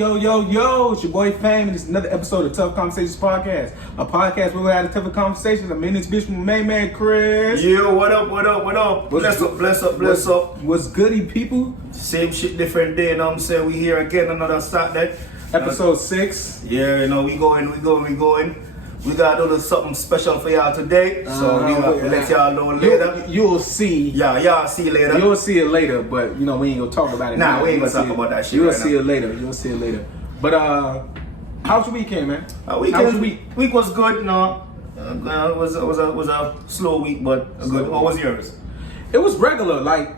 Yo, it's your boy Fame, and it's another episode of Tuff Conversations Podcast. A podcast where we had a tougher conversations. I'm in this bitch with my main man, Chris. Yo, what up? Bless up. What's goody, people? Same shit, different day, you know what I'm saying? We here again, another Saturday. Episode 6. Yeah, you know, we going. We got a little something special for y'all today, so we'll let y'all know later. You'll see. Yeah, y'all see later. You'll see it later, but you know, we ain't gonna talk about it Nah, now. we ain't gonna talk about that shit You'll right see it later. But how's your weekend, man? Weekend, how's your week? Week was good, you know. It was a slow week, but good. What was yours? It was regular, like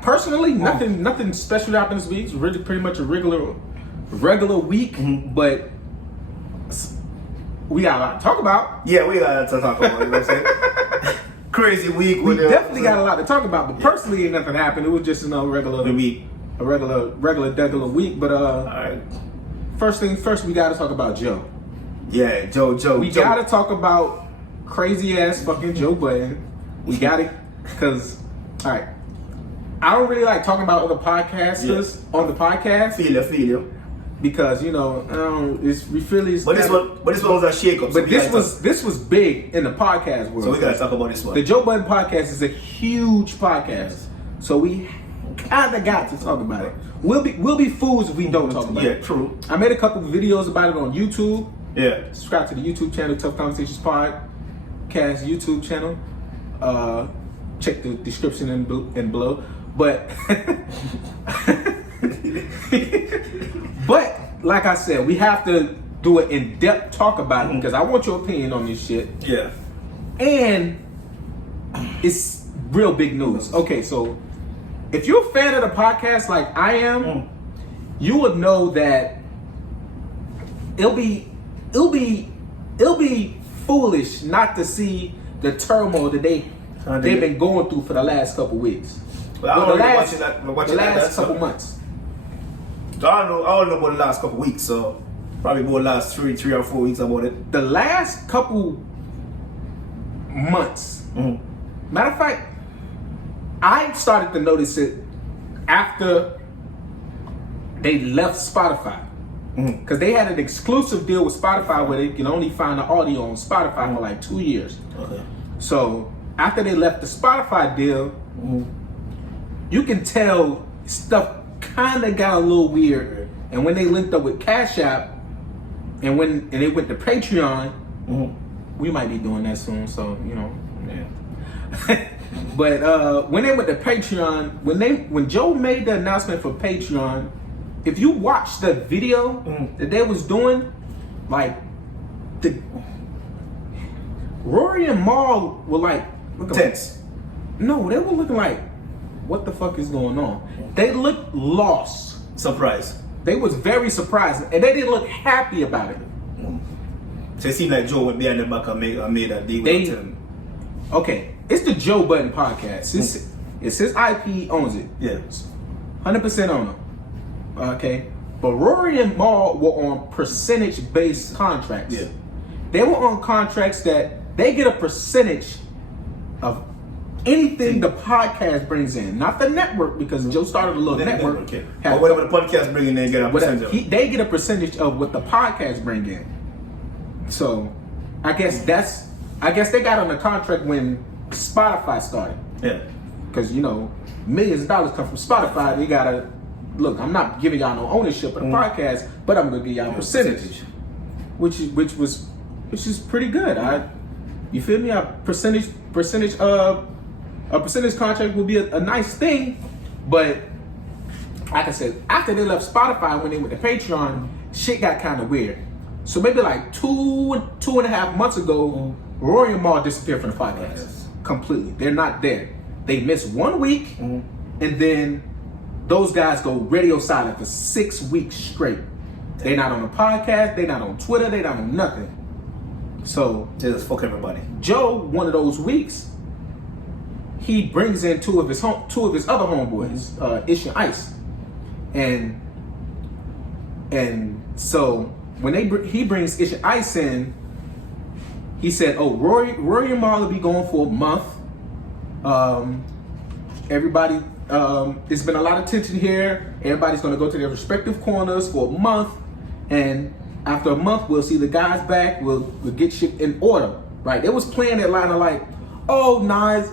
personally, nothing special happened this week. It's really pretty much a regular week, but we got a lot to talk about. Yeah, we got a lot to talk about. You know what I'm saying? Crazy week. We definitely got a lot to talk about, but personally, ain't nothing happened. It was just a regular week. But all right. First thing first, we got to talk about Joe. Yeah, Joe. We got to talk about crazy ass fucking Joe Budden. We got it, cause all right. I don't really like talking about other podcasters on the podcast. Feel you. Because you know, this one was a shake-up. But this was big in the podcast world. So we gotta talk about this one. The Joe Budden Podcast is a huge podcast, so we kinda got to talk about it. We'll be fools if we don't talk about it. Yeah, true. I made a couple of videos about it on YouTube. Yeah. Subscribe to the YouTube channel, Tuff Conversations Podcast YouTube channel. Check the description in below. But But like I said, we have to do an in-depth talk about it because I want your opinion on this shit. Yeah. And it's real big news. Okay, so if you're a fan of the podcast like I am, you would know that it'll be foolish not to see the turmoil that they've been going through for the last couple weeks. Well, the last couple months. I don't know about the last couple weeks, so probably about the last three or 4 weeks about it. The last couple months. Matter of fact, I started to notice it after they left Spotify. Because they had an exclusive deal with Spotify where they can only find the audio on Spotify for like 2 years. Okay. So after they left the Spotify deal, you can tell stuff kind of got a little weird. And when they linked up with Cash App and they went to Patreon, we might be doing that soon, so you know, yeah. But when they went to Patreon, when Joe made the announcement for Patreon, if you watch the video that they was doing, like Rory and Mal were like tense. No, they were looking like, what the fuck is going on? They looked lost. Surprised. They was very surprised, and they didn't look happy about it. So it seemed like Joe went behind the back and made a deal with him. Okay, it's the Joe Budden Podcast. It's his IP, he owns it. Yeah. 100% owner. Okay? But Rory and Mal were on percentage-based contracts. Yeah. They were on contracts that they get a percentage of anything the podcast brings in, not the network, because Joe started a little network. Okay. Or whatever the podcast bring in, they get a percentage. They get a percentage of what the podcast bring in. So, I guess they got on the contract when Spotify started. Yeah. Because you know, millions of dollars come from Spotify. They gotta look. I'm not giving y'all no ownership of the podcast, but I'm gonna give y'all a percentage, which is pretty good. You feel me? A percentage contract would be a nice thing, but like I said, after they left Spotify, when they went to Patreon, shit got kind of weird. So maybe like two and a half months ago, Rory and Mal disappeared from the podcast completely. They're not there. They missed 1 week, and then those guys go radio silent for 6 weeks straight. They're not on the podcast. They're not on Twitter. They're not on nothing. So just fuck everybody. Joe, one of those weeks, he brings in two of his other homeboys, Ish and Ice, and so when he brings Ish and Ice in, he said, "Oh, Rory and Mal will be going for a month. Everybody It's been a lot of tension here. Everybody's going to go to their respective corners for a month, and after a month, we'll see the guys back. We'll get shit in order, right? They was playing that line of like, oh, nah,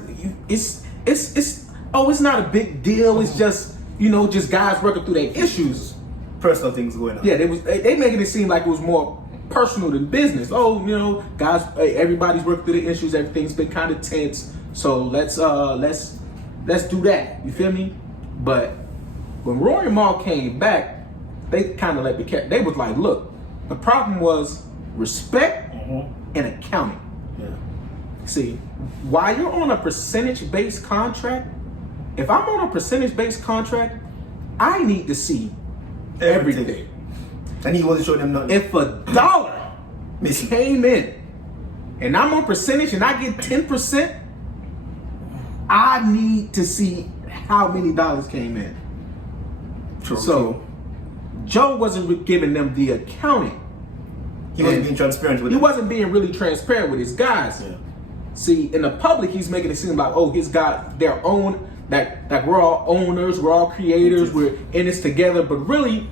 it's not a big deal. It's just, just guys working through their issues. Personal things going on. Yeah, they making it seem like it was more personal than business. Oh, guys, everybody's working through the issues. Everything's been kind of tense. So let's do that. You feel me? But when Roy and Mal came back, they kind of they was like, look, the problem was respect and accounting. Yeah. See, while you're on a percentage-based contract, if I'm on a percentage-based contract, I need to see everything. And he wasn't showing them nothing. If $1 came in and I'm on percentage and I get 10%, I need to see how many dollars came in. True. So Joe wasn't giving them the accounting. He wasn't being transparent with He them. wasn't being really transparent with his guys. Yeah. See, in the public, he's making it seem like, oh, his guys, their own, that we're all owners, we're all creators, we're in this together. But really,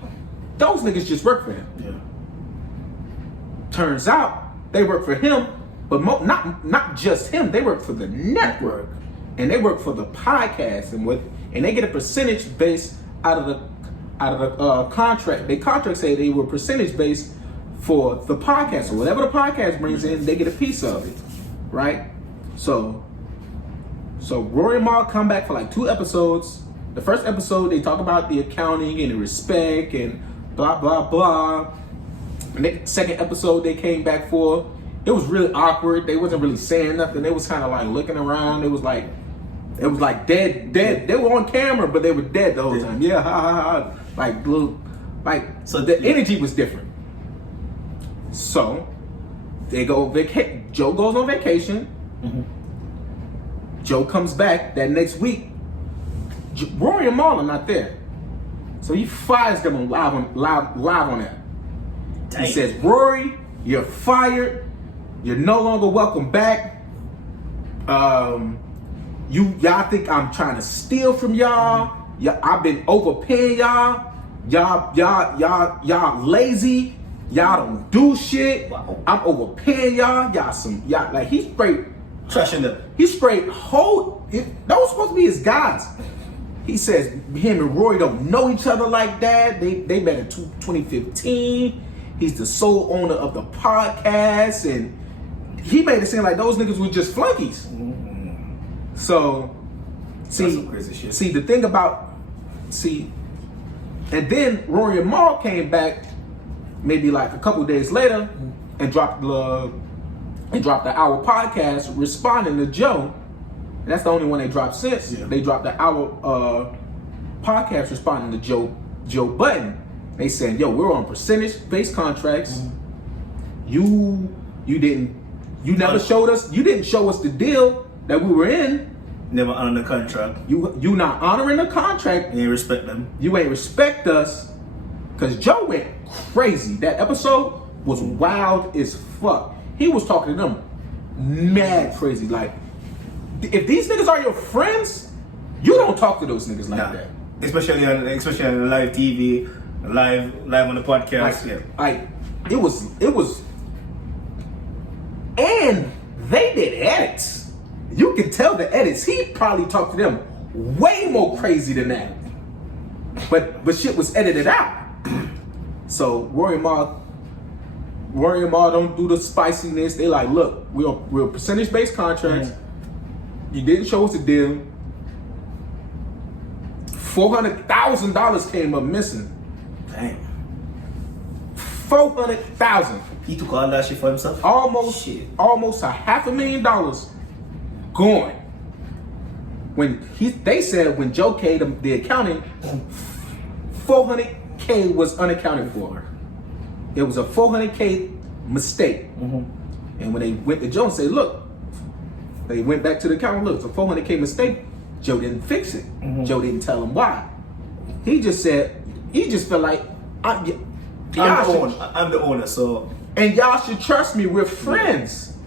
those niggas just work for him. Yeah. Turns out they work for him, but not just him. They work for the network, and they work for the podcast, and they get a percentage based out of the contract. They contract say they were percentage based for the podcast. So whatever the podcast brings in, they get a piece of it, right? So Rory and Mal come back for like 2 episodes. The first episode, they talk about the accounting and the respect and blah, blah, blah. And the second episode they came back for, it was really awkward. They wasn't really saying nothing. They was kind of like looking around. It was like dead. They were on camera, but they were dead the whole time. Yeah, ha, ha, ha. Like, blue. Like, so the energy was different. So, they go Joe goes on vacation. Joe comes back that next week. Rory and Mal are not there. So he fires them live on that. He says, Rory, you're fired. You're no longer welcome back. Y'all think I'm trying to steal from y'all. I've been overpaying y'all. Y'all lazy. Y'all don't do shit. Wow. I'm overpaying y'all. Y'all like he straight trashing them. He straight those supposed to be his guys. He says him and Roy don't know each other like that. They met in 2015. He's the sole owner of the podcast, and he made it seem like those niggas were just flunkies. So, That's some crazy shit. See the thing about and then Rory and Mal came back maybe like a couple days later and dropped the Hour podcast responding to Joe. And that's the only one they dropped since. Yeah. They dropped the Hour podcast responding to Joe Budden. They said, yo, we're on percentage-based contracts. You never showed us, you didn't show us the deal that we were in. Never honor the contract. You not honoring the contract. You ain't respect them. You ain't respect us. Cause Joe went crazy. That episode was wild as fuck. He was talking to them mad crazy. Like, if these niggas are your friends, you don't talk to those niggas like that. Especially on live TV, live on the podcast. Like it was, and they did edits. You can tell the edits. He probably talked to them way more crazy than that. But shit was edited out. So Rory and Mal don't do the spiciness. They like, look, we're percentage-based contracts. You didn't show us the deal. $400,000 came up missing. Damn. $400,000. He took all that shit for himself? Almost $500,000 gone. They said when Joe paid them the accounting, $400K was unaccounted for. It was a $400K mistake. And when they went to Joe and said, look, they went back to the accountant, look, it's a $400K mistake. Joe didn't fix it. Joe didn't tell him why. He just felt like, I'm the owner, so. And y'all should trust me, we're friends.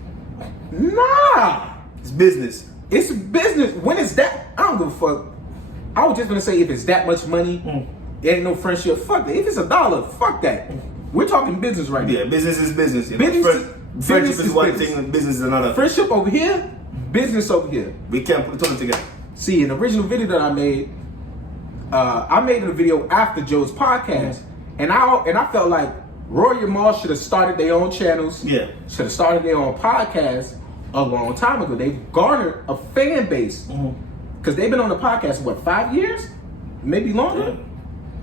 Nah. It's business. It's business. When is that? I don't give a fuck. I was just gonna say if it's that much money, it ain't no friendship. Fuck that. If it's $1, fuck that. We're talking business right now. Yeah, business is business. You know? Friendship is one thing and business is another. Friendship over here, business over here. We can't put it together. See, an original video that I made a video after Joe's podcast, and I felt like Roy and Mal should have started their own channels. Yeah. Should have started their own podcast a long time ago. They've garnered a fan base because they've been on the podcast what 5 years, maybe longer. Yeah.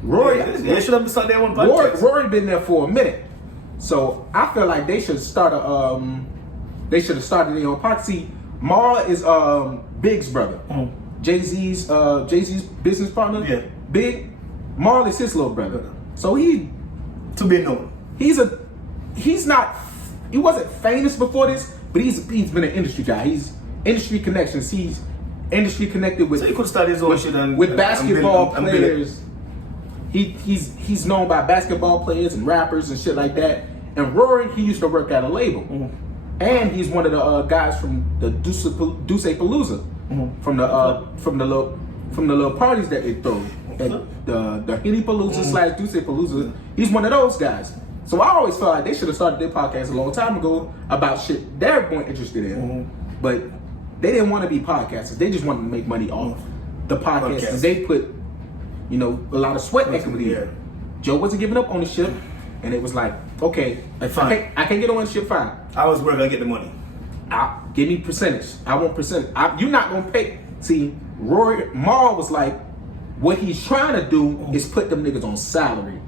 Roy, they should have started their own podcast. Roy been there for a minute, so I feel like they should start they should have started their own podcast. See, Mal is Big's brother. Jay-Z's business partner. Yeah. Big. Marl is his little brother. So he to be known. He wasn't famous before this, but he's been an industry guy. He's industry connections. He's industry connected with. So he could start his own shit with basketball players. He's known by basketball players and rappers and shit like that. And Rory, he used to work at a label. And he's one of the guys from the Duce Palooza. From the little parties that they throw, the Henny Palooza / Duce Palooza. He's one of those guys. So I always felt like they should have started their podcast a long time ago about shit they're more interested in. But they didn't want to be podcasters. They just wanted to make money off the podcast. They put, a lot of sweat equity in. Joe wasn't giving up ownership, and it was like, okay, fine. I can't get ownership, fine. I was working, I get the money. Give me percentage. I want percentage. You're not gonna pay. See, Mal was like, what he's trying to do is put them niggas on salary.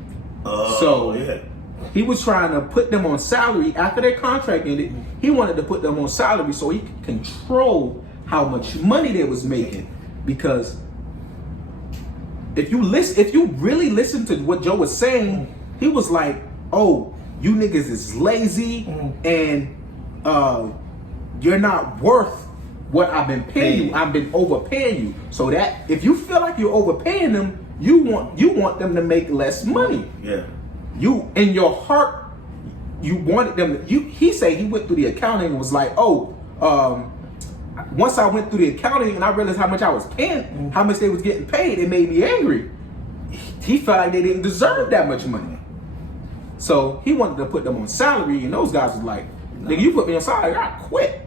He was trying to put them on salary after their contract ended. He wanted to put them on salary so he could control how much money they was making. Because if you really listen to what Joe was saying, he was like, "Oh, you niggas is lazy and you're not worth what I've been paying you. I've been overpaying you. So that if you feel like you're overpaying them, you want them to make less money. Yeah. You in your heart, you wanted them. He said he went through the accounting and was like, once I went through the accounting and I realized how much I was paying, how much they was getting paid, it made me angry. He felt like they didn't deserve that much money. So he wanted to put them on salary, and those guys was like, nigga, you put me on salary, I quit.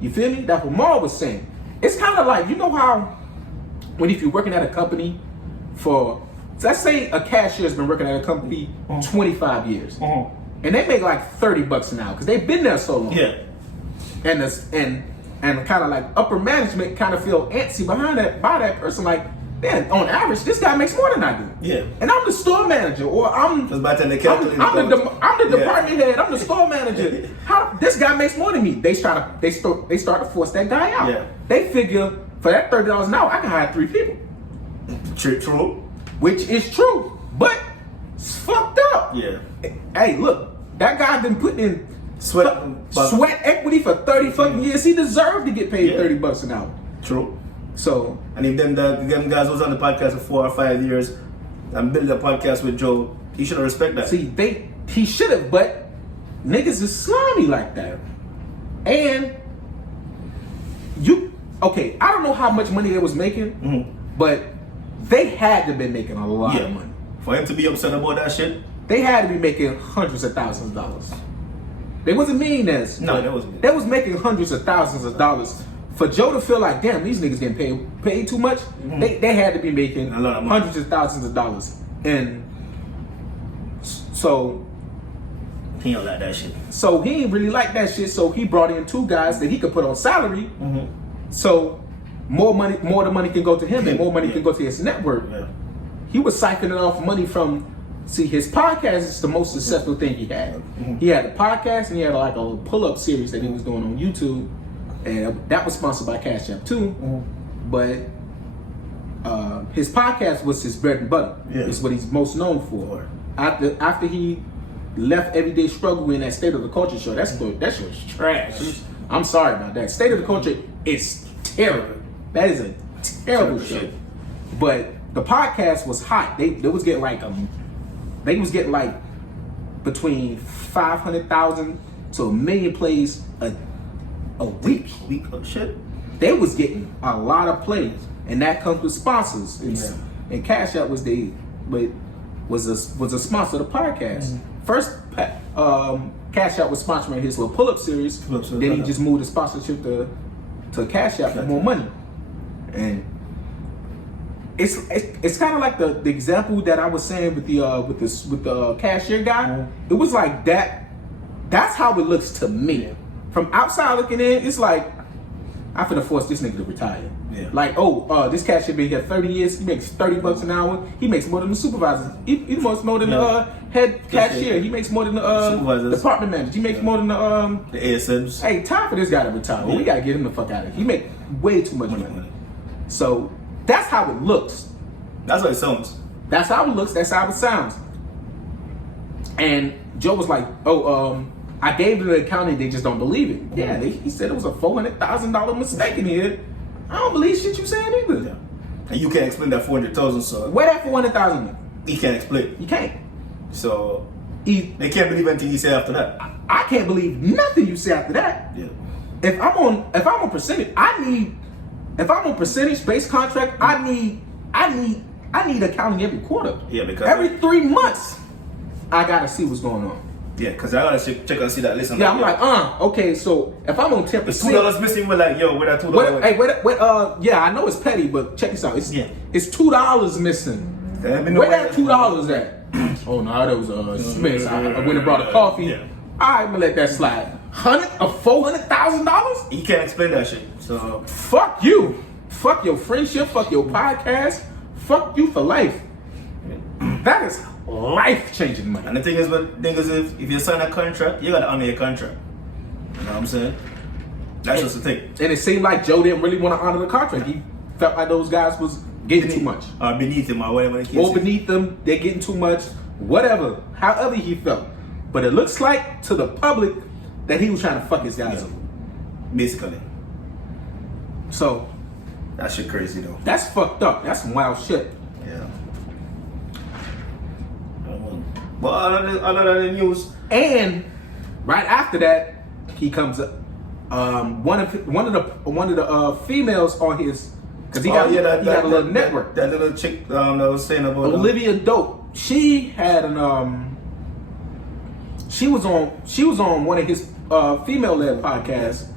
You feel me? That's what Mar was saying. It's kind of like, you know how if you're working at a company for, let's say a cashier's been working at a company 25 years, and they make like $30 an hour because they've been there so long. Yeah. And kind of like upper management kind of feel antsy by that person, like, man, on average, this guy makes more than I do. Yeah. And I'm the store manager, or I'm the department head. I'm the store manager. How this guy makes more than me? They start to force that guy out. Yeah. They figure for that $30 an hour, I can hire 3 people. True. Which is true, but it's fucked up. Yeah. Hey, look, that guy been putting in sweat equity for 30 fucking years. He deserved to get paid $30 an hour. True. So, and if them guys was on the podcast for 4 or 5 years and build a podcast with Joe, he should have respect that. See, he should have, but niggas is slimy like that. And I don't know how much money they was making, but they had to been making a lot of money. For him to be upset about that shit, they had to be making hundreds of thousands of dollars. They wasn't millionaires. No, they wasn't. They was making hundreds of thousands of dollars. For Joe to feel like, damn, these niggas getting paid too much, they had to be making a lot of money. Hundreds of thousands of dollars. And so he don't like that shit. So he didn't really like that shit. So he brought in 2 guys that he could put on salary. So more of the money can go to him, and more money can go to his network. Yeah. He was siphoning off money from. See, his podcast is the most successful thing he had. He had a podcast, and he had like a pull-up series that he was doing on YouTube. And that was sponsored by Cash App too, but his podcast was his bread and butter. It's what he's most known for. After he left Everyday Struggle in that State of the Culture show, that show is trash. I'm sorry about that. State of the Culture is terrible. That is a terrible show. But the podcast was hot. They was getting like between 500,000 to 1 million plays a week. Shit. They was getting a lot of plays. and that comes with sponsors. And Cash App was a sponsor of the podcast. First, Cash App was sponsoring his little pull-up series. Then he just moved the sponsorship to Cash App for more money. And it's kind of like the example that I was saying with the cashier guy. It was like that. That's how it looks to me. From outside looking in, it's like I finna force this nigga to retire. Yeah. Like, this cashier been here 30 years. He makes $30 an hour. He makes more than the supervisor. He makes more than the head cashier. He makes more than the department manager. He makes more than the ASMs. Hey, time for this guy to retire. We gotta get him the fuck out of here. He make way too much money. So that's how it looks. That's how it sounds. That's how it looks. That's how it sounds. And Joe was like, I gave them the accounting. They just don't believe it. Yeah, he said it was a $400,000 mistake in here. I don't believe shit you saying either. Yeah. And you can't explain that 400,000. So where that 400,000? He can't explain. You can't. So they can't believe anything he said after that. I can't believe nothing you say after that. Yeah. If I'm on percentage, if I'm on percentage-based contract, I need accounting every quarter. Yeah, because every 3 months, I gotta see what's going on. Yeah, because I gotta check and see that. Listen. Yeah, I'm like, okay, so if I'm on 10%, it's $2 missing. We're like, yo, where that $2? Yeah, I know it's petty, but check this out. It's $2 missing. Where that $2 at? Oh no, that was Smith's. I went and brought a coffee. Yeah. I'm gonna let that slide. $400,000? You can't explain that shit. So fuck you. Fuck your friendship. Fuck your podcast. Fuck you for life. That is life-changing money. And the thing is, if you sign a contract, you gotta honor your contract. You know what I'm saying? That's just the thing. And it seemed like Joe didn't really want to honor the contract. He felt like those guys was getting too much. Or beneath him, or whatever the case is. Or beneath them, they're getting too much. Whatever. However he felt. But it looks like to the public that he was trying to fuck his guys up. Basically. So. That shit crazy though. That's fucked up. That's some wild shit. Yeah. But other than the news. And right after that, he comes up. One of the females on his, because he got a little network. That little chick that was saying about Olivia Dope. She had she was on one of his female-led podcasts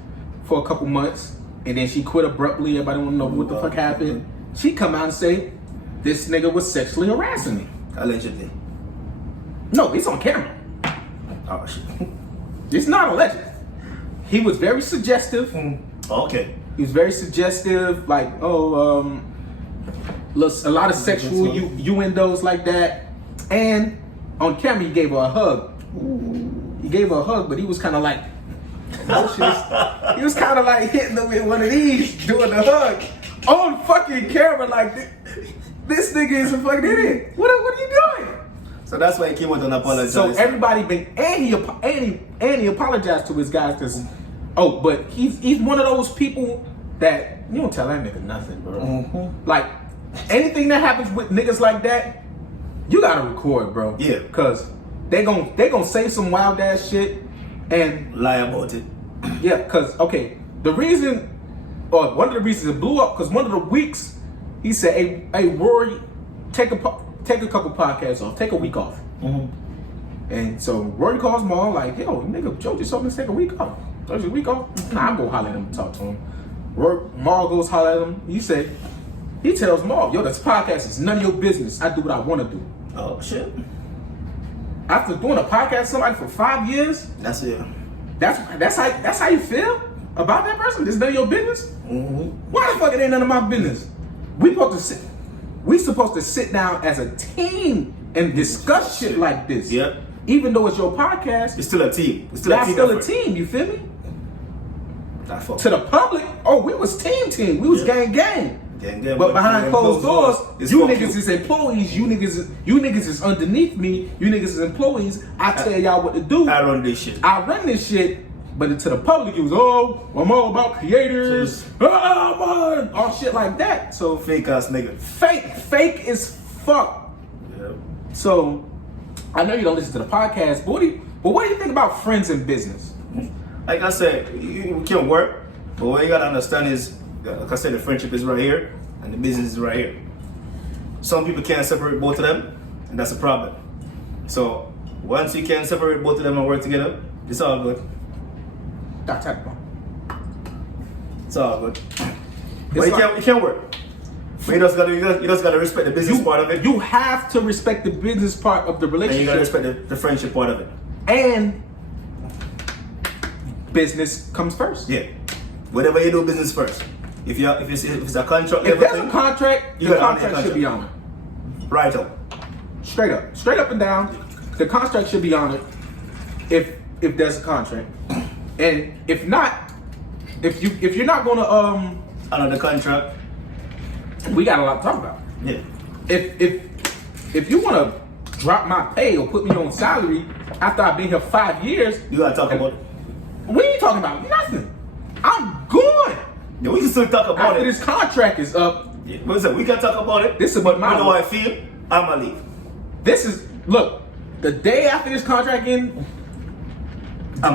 for a couple months, and then she quit abruptly. Everybody want to know what the fuck happened. She come out and say this nigga was sexually harassing me. Allegedly. No, it's on camera. Oh shit. It's not alleged. He was very suggestive. Okay. He was very suggestive, like, a lot of sexual innuendos like that. And on camera, he gave her a hug. He gave her a hug, but he was kind of like motionless. He was kind of like hitting them with one of these, doing the hug on fucking camera, like this nigga is a fucking idiot. What are you doing? So that's why he came with an apology. So everybody and he apologized to his guys because, but he's one of those people that you don't tell that nigga nothing, bro. Mm-hmm. Like anything that happens with niggas like that, you gotta record, bro. Yeah, because they gonna say some wild ass shit and lie about it. Yeah, because the reason, or one of the reasons it blew up, because one of the weeks he said, "Hey, Rory, take a couple podcasts off, take a week off." Mm-hmm. And so Rory calls Maul like, "Yo, nigga, Joe just told me to take a week off. Take a week off? Nah, I'll go holler at him and talk to him." Maul goes holler at him. He tells Maul, "Yo, this podcast is none of your business. I do what I want to do." Oh shit! After doing a podcast with somebody for 5 years, that's it. That's how you feel about that person. This is none of your business. Mm-hmm. Why the fuck it ain't none of my business? We supposed to sit down as a team and discuss shit like this. Yep. Even though it's your podcast, it's still a team. It's still a team. You feel me? To the public, we was team. We was gang. But behind closed doors, you niggas is employees. You niggas is underneath me. You niggas is employees. I tell y'all what to do. I run this shit. But to the public, it was I'm all about creators. All shit like that. So fake ass nigga. Fake is fuck. Yep. So I know you don't listen to the podcast, but what do you think about friends in business? Like I said, you can work, but what you gotta understand is, like I said, the friendship is right here, and the business is right here. Some people can't separate both of them, and that's a problem. So once you can separate both of them and work together, it's all good. That's it. It's all good. But you can't work. But you just gotta respect the business part of it. You have to respect the business part of the relationship. And you gotta respect the friendship part of it. And business comes first. Yeah. Whatever you do, business first. If it's a contract, if there's a contract, the contract should be honored. Right up. Straight up and down. The contract should be honored if there's a contract. And if not, if you're not gonna honor the contract, we got a lot to talk about. Yeah. If you wanna drop my pay or put me on salary after I've been here 5 years, you gotta talk about it. We ain't talking about nothing. I'm going. Yeah, we can still talk about after it. This contract is up. Yeah, listen, we can talk about it. This is but my you know how I feel. I'ma leave. Look, the day after this contract ends,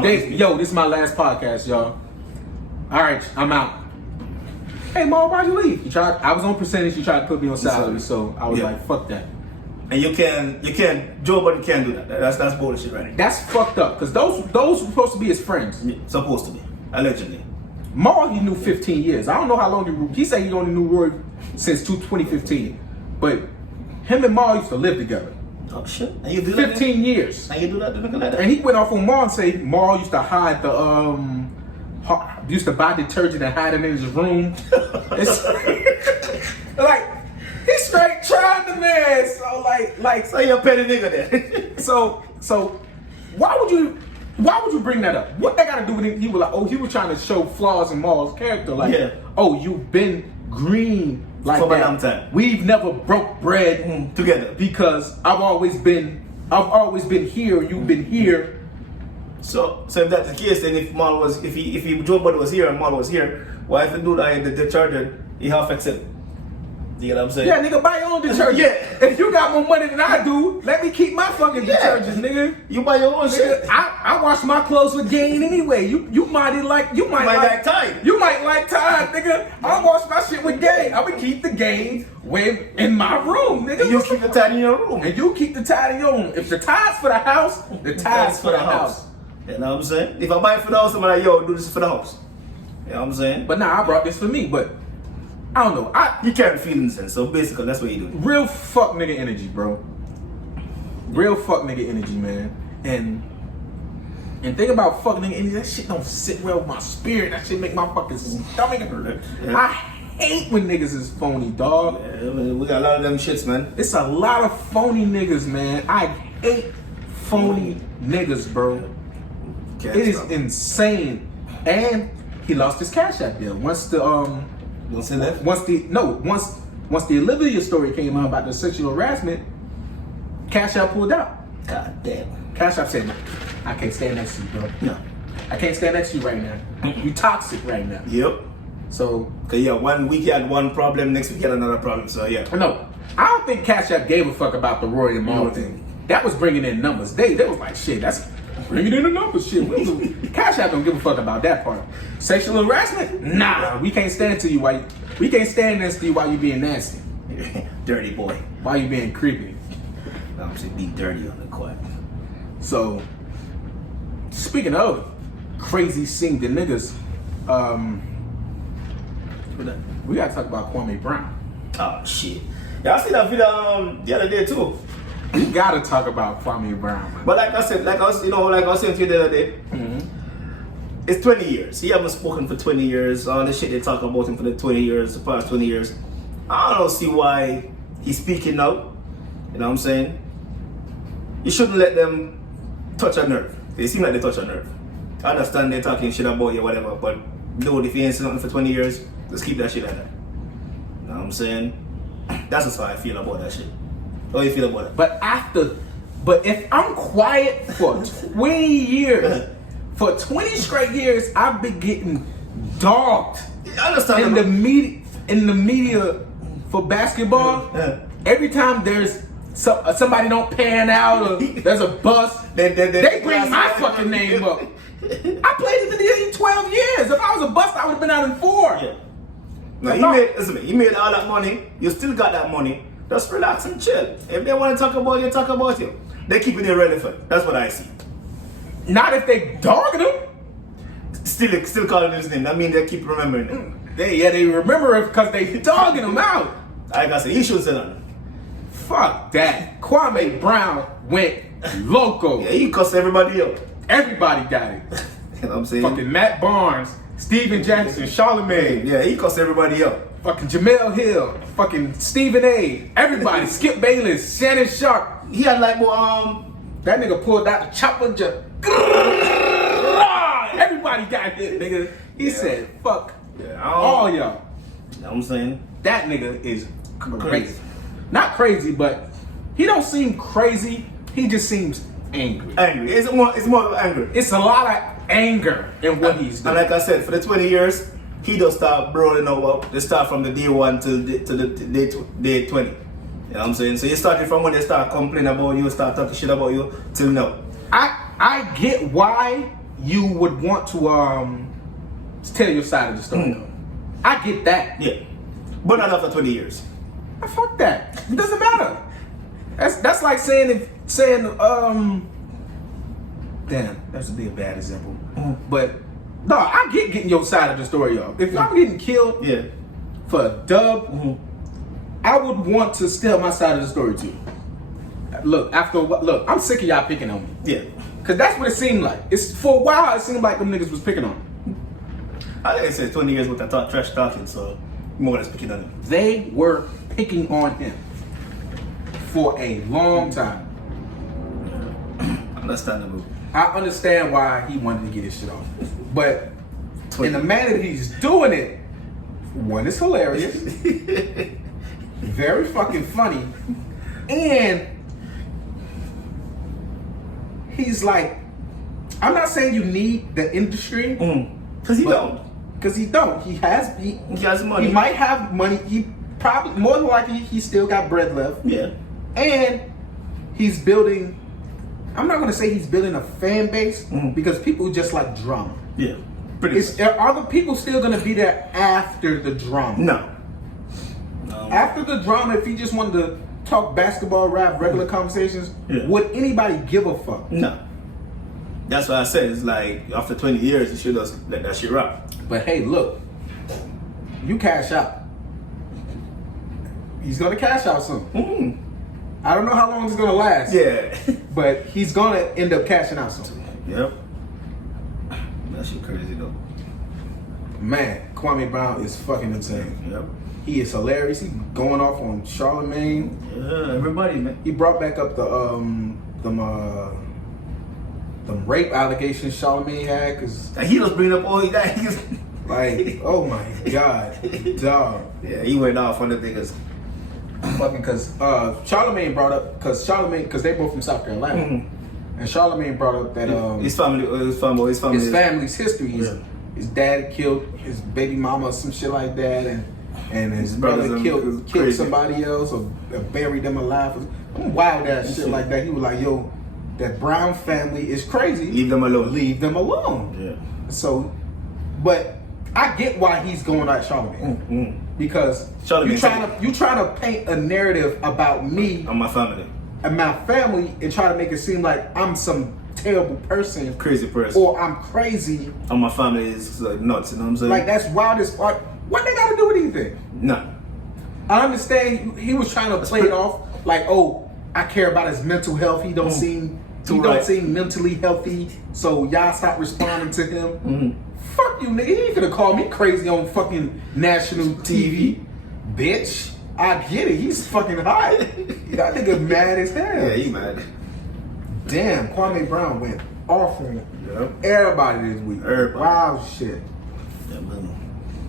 this is my last podcast, y'all. All right, I'm out. Hey, Mom, why'd you leave? I was on percentage. You tried to put me on salary, so I was like, fuck that. And you can't. Joe Budden can't do that. That's bullshit, right? That's fucked up. Cause those were supposed to be his friends. Yeah, supposed to be, allegedly. Maul, he knew 15 years. I don't know how long he said he only knew Roy since 2015, but him and Maul used to live together. Oh shit! And you do 15 years. And you do that? Like that? And he went off on Maul and say Maul used to hide used to buy detergent and hide it in his room. It's like he's straight trying the man. So you're a petty nigga then. so why would you bring that up? What that got to do with it? He was like, he was trying to show flaws in Maul's character. Like, you've been green like for that. a long time. We've never broke bread together because I've always been here. You've been here. So if that's the case, then if Joe Budden was here and Maul was here, why if the dude I had the detergent, he half accept? You know what I'm saying? Yeah, nigga, buy your own detergent. Yeah. If you got more money than I do, let me keep my fucking detergents, nigga. You buy your own shit. I wash my clothes with Gain anyway. You might like Tide. You might like Tide, nigga. I wash my shit with Gain. I would keep the Gain in my room, nigga. You keep the Tide in your room. And you keep the Tide in your room. If the Tide's for the house, the Tide's for the house. You know what I'm saying? If I buy it for the house, I'm like, yo, do this for the house. You know what I'm saying? But nah, I brought this for me, but I don't know. You carry feelings then, so basically that's what you do. Real fuck nigga energy, bro. Real fuck nigga energy, man. And think about fuck nigga energy, that shit don't sit well with my spirit. That shit make my fucking stomach hurt. Yeah. I hate when niggas is phony, dog. Yeah, we got a lot of them shits, man. It's a lot of phony niggas, man. I hate phony niggas, bro. It is insane. And he lost his Cash App deal. Once the Olivia story came out about the sexual harassment, Cash App pulled out. God damn. Cash App said, I can't stand next to you, bro. No. I can't stand next to you right now. You toxic right now. Yep. So, cause 1 week you had one problem, next week you had another problem. So yeah. No, I don't think Cash App gave a fuck about the Roy and Maul thing. That was bringing in numbers. They was like, shit, that's bringing in the numbers. Shit, Cash App don't give a fuck about that part. Sexual harassment? Nah, we can't stand to you while we can't stand next to you while you being nasty. Dirty boy. While you being creepy. I'm saying be dirty on the court. So, speaking of crazy singing niggas, we gotta talk about Kwame Brown. Oh shit. Y'all see that video the other day too? We gotta talk about Kwame Brown, man. But like I said, like I was saying to you the other day, it's 20 years. He haven't spoken for 20 years. All the shit they talk about him for the past 20 years. I don't see why he's speaking now. You know what I'm saying? You shouldn't let them touch a nerve. They seem like they touch a nerve. I understand they're talking shit about you, whatever, but dude, if you ain't seen nothing for 20 years, just keep that shit like that. You know what I'm saying? That's just how I feel about that shit. How you feel about it? But if I'm quiet for 20 years, for 20 straight years, I've been getting dogged in the media for basketball. Every time there's somebody don't pan out or there's a bust, they bring my fucking name up. I played in the league 12 years. If I was a bust, I would have been out in 4. Yeah. No, he made all that money. You still got that money. Just relax and chill. If they want to talk about you, talk about you. They're keeping it relevant. That's what I see. Not if they dogging him. Still calling his name. That means they keep remembering it. They remember it because they dogging him out. Like I said, he should say that. Fuck that. Kwame Brown went loco. Yeah, he cussed everybody up. Everybody got it. You know what I'm saying? Fucking Matt Barnes, Steven Jackson, Charlamagne. Yeah, he cussed everybody up. Fucking Jamel Hill, fucking Stephen A. Everybody, Skip Bayless, Shannon Sharp. He had like more That nigga pulled out the chopper just. Everybody got hit, nigga. He said, fuck all y'all. You know what I'm saying? That nigga is crazy. Not crazy, but he don't seem crazy. He just seems angry. Angry. It's more of anger. It's a lot of anger in what he's doing. And like I said, for the 20 years, he just start rolling over. They start from the day 1 to the day 20. You know what I'm saying? So you started from when they start complaining about you, start talking shit about you, till now. I get why you would want to tell your side of the story. I get that. Yeah. But not after 20 years. Fuck that. It doesn't matter. That's like saying damn, that's a bad example. But no, I get getting your side of the story, y'all. If I'm getting killed for a dub, I would want to tell my side of the story too. Look, I'm sick of y'all picking on me. Yeah. Cause that's what it seemed like. It's for a while it seemed like them niggas was picking on me. I think it said 20 years worth of trash talking, so more or less picking on him. They were picking on him for a long time. Understandable. I understand why he wanted to get his shit off. But in the manner that he's doing it, one is hilarious, very fucking funny, and he's like, I'm not saying you need the industry. Because he don't. Because he don't. He has money. He might have money. He probably, more than likely, he still got bread left. Yeah. And he's building, I'm not going to say he's building a fan base, because people just like drama. Yeah. Are the people still going to be there after the drama? No. After the drama, if he just wanted to talk basketball, rap, regular conversations, would anybody give a fuck? No. That's why I said it's like after 20 years, you should just let that shit rock. But hey, look, you cash out. He's gonna cash out soon. I don't know how long it's gonna last. Yeah. But he's gonna end up cashing out soon. Yep. That shit crazy though. Man, Kwame Brown is fucking insane. Yep. He is hilarious. He going off on Charlamagne. Yeah, everybody, man. He brought back up the rape allegations Charlamagne had, cause he was bringing up all that. Like, oh my god, dog. Yeah, he went off on the niggas. Fucking, cause Charlamagne brought up, cause they both from South Carolina, and Charlamagne brought up that his family's history. His dad killed his baby mama or some shit like that, and his brother killed somebody else or buried them alive. Some wild ass shit like that. He was like, yo, that Brown family is crazy. Leave them alone. Leave them alone. Yeah. So, but I get why he's going at Charlamagne. Because you trying to paint a narrative about me and my family and try to make it seem like I'm some terrible person, crazy person, or I'm crazy, and my family is like nuts. You know what I'm saying? Like that's wild as fuck. What they got to do with anything? No. I understand he was trying to play it off like, oh, I care about his mental health. He don't seem mentally healthy, so y'all stop responding to him. Fuck you, nigga. He ain't gonna call me crazy on fucking national TV, bitch. I get it. He's fucking hot. That nigga mad as hell. Yeah, he mad. Damn, Kwame Brown went off on everybody this week. Everybody. Wow, shit. Yeah, man.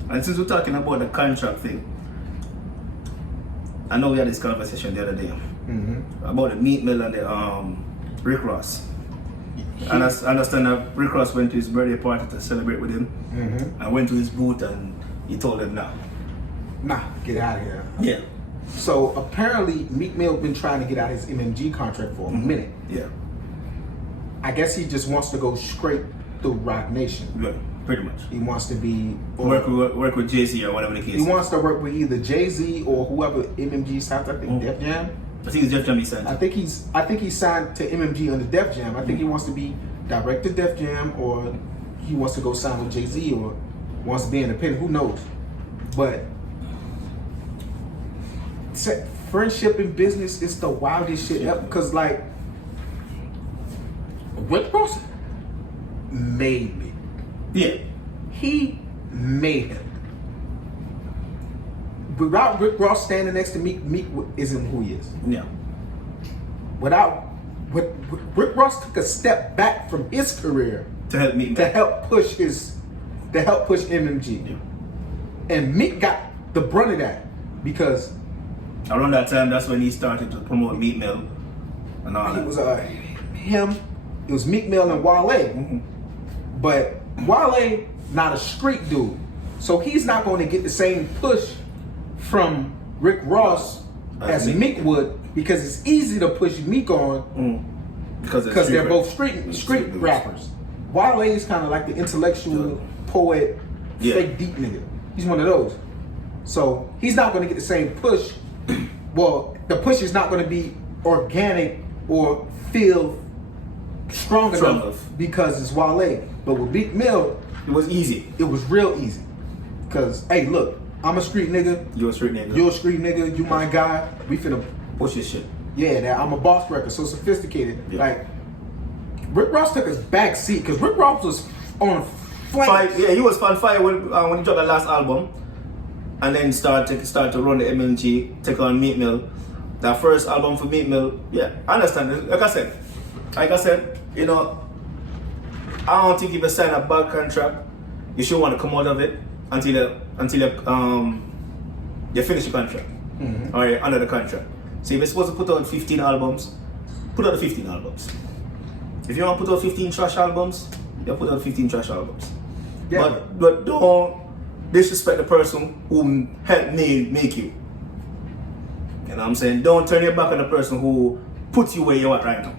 And since we're talking about the contract thing, I know we had this conversation the other day about the meat mill and the Rick Ross. And I understand that Rick Ross went to his birthday party to celebrate with him, and went to his booth and he told him nah, get out of here. Yeah. So apparently Meek Mill been trying to get out his MMG contract for a minute. Yeah. I guess he just wants to go straight through Rock Nation. Yeah. Pretty much. He wants to be Work with Jay-Z or whatever the case. He wants to work with either Jay-Z or whoever MMG signed. I think Def Jam. I think it's Def Jam he signed. I think he's signed to MMG under Def Jam. I think he wants to be direct to Def Jam, or he wants to go sign with Jay-Z, or wants to be independent. Who knows? But friendship in business is the wildest shit ever. Because like Rick Ross made me. Yeah. He made him. Without Rick Ross standing next to Meek, Meek isn't who he is. Yeah. Rick Ross took a step back from his career To help Meek. to help push MMG. Yeah. And Meek got the brunt of that because around that time, that's when he started to promote Meek Mill and all that. it was it was Meek Mill and Wale. Mm-hmm. But Wale not a street dude, so he's not going to get the same push from Rick Ross as Meek would, because it's easy to push Meek on because they're both street rappers. Wale is kind of like the intellectual poet, fake deep nigga. He's one of those. So he's not going to get the same push. Well, the push is not going to be organic or feel strong enough because it's Wale. But with Meek Mill, it was easy. It was real easy. Because, hey, look, I'm a street nigga. You're a street nigga. You're a street nigga. You my guy. We finna push this shit. Yeah, I'm a boss record, so sophisticated. Yeah. Like, Rick Ross took his back seat because Rick Ross was on flames. Yeah, he was on fire when he dropped the last album, and then start to run the MMG, take on Meek Mill. That first album for Meek Mill, yeah, I understand. Like I said, you know, I don't think if you sign a bad contract, you should want to come out of it until you finish the contract or you're under the contract. So if you're supposed to put out 15 albums, put out the 15 albums. If you want to put out 15 trash albums, you put out 15 trash albums. Yeah. But don't disrespect the person who helped me make you. You know what I'm saying? Don't turn your back on the person who put you where you're at right now.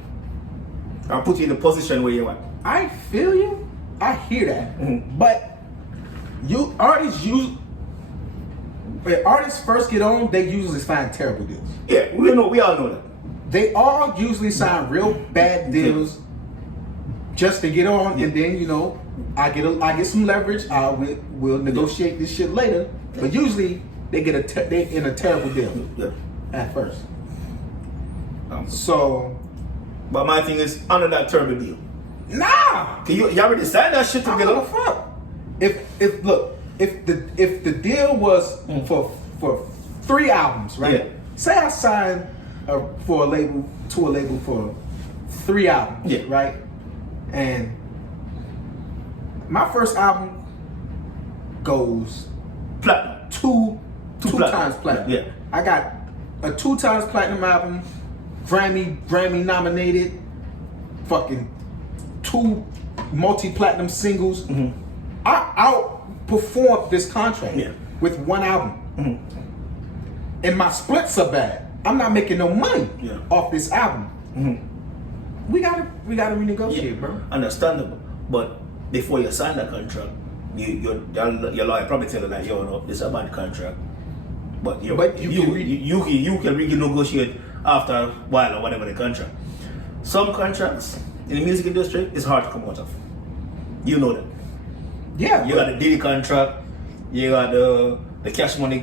Or put you in the position where you're at. I feel you. I hear that. But when artists first get on, they usually sign terrible deals. Yeah, we all know that. They all usually sign real bad deals just to get on, and then I get some leverage. We'll negotiate this shit later. But usually they they in a terrible deal at first. But my thing is under that terrible deal. Nah, you already signed that shit together. Fuck. If the deal was for 3 albums, right? Yeah. Say I signed to a label for 3 albums, right? And my first album goes platinum, two times platinum. Yeah. I got a 2 times platinum album, Grammy nominated, fucking 2 multi-platinum singles. I outperformed this contract with 1 album. And my splits are bad. I'm not making no money off this album. We gotta renegotiate, bro. Understandable. But before you sign that contract, your lawyer probably tell you that, no, this is a bad contract. But you can renegotiate after a while or whatever the contract. Some contracts in the music industry is hard to come out of. You know that. Yeah. You got the Diddy contract, you got the cash money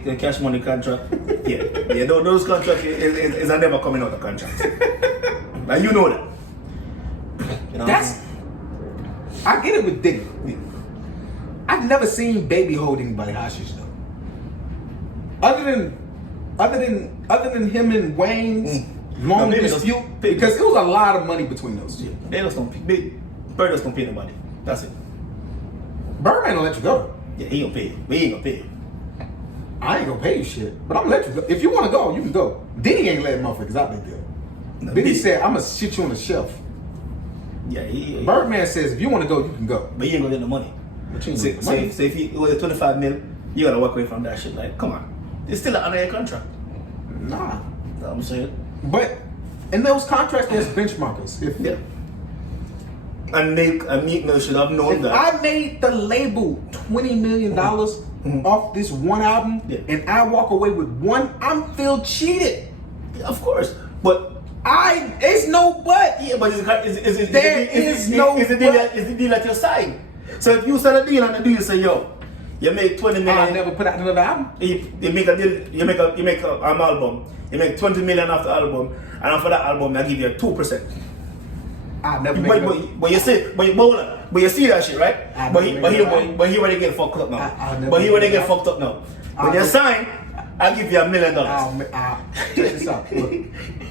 contract. yeah. Those contracts is never coming out of contracts. And you know that. I get it with Diddy. I've never seen Baby hold anybody hostage though. Other than him and Wayne's long dispute, because it was a lot of money between those two. Bird doesn't pay nobody. That's it. Bird ain't gonna let you go. Yeah, he gonna pay you. We ain't gonna pay you. I ain't gonna pay you shit, but I'm gonna let you go. If you wanna go, you can go. Diddy ain't letting motherfuckers out there deal. No, Diddy said, I'm gonna shit you on the shelf. Yeah, Birdman says, if you wanna go, you can go. But you ain't gonna get no money. So if you was 25 mil, you gotta walk away from that shit. Like, come on. It's still under your contract. Nah. You know what I'm saying? But in those contracts, there's benchmarkers. And Meek Mill should have known If that. I made the label $20 million off this one album, and I walk away with one, I'm feel cheated. Yeah, of course. But it's no but. yeah, but is the deal that you sign? So if you sign a deal and the deal say, yo, you make 20 million. I'll never put out another album. You make a deal. You make an album. You make 20 million off the album, and for that album, I give you 2%. I'll never make but you see that shit, right? But he already get fucked up now. When you sign, I'll give you $1 million. Check this out. Look,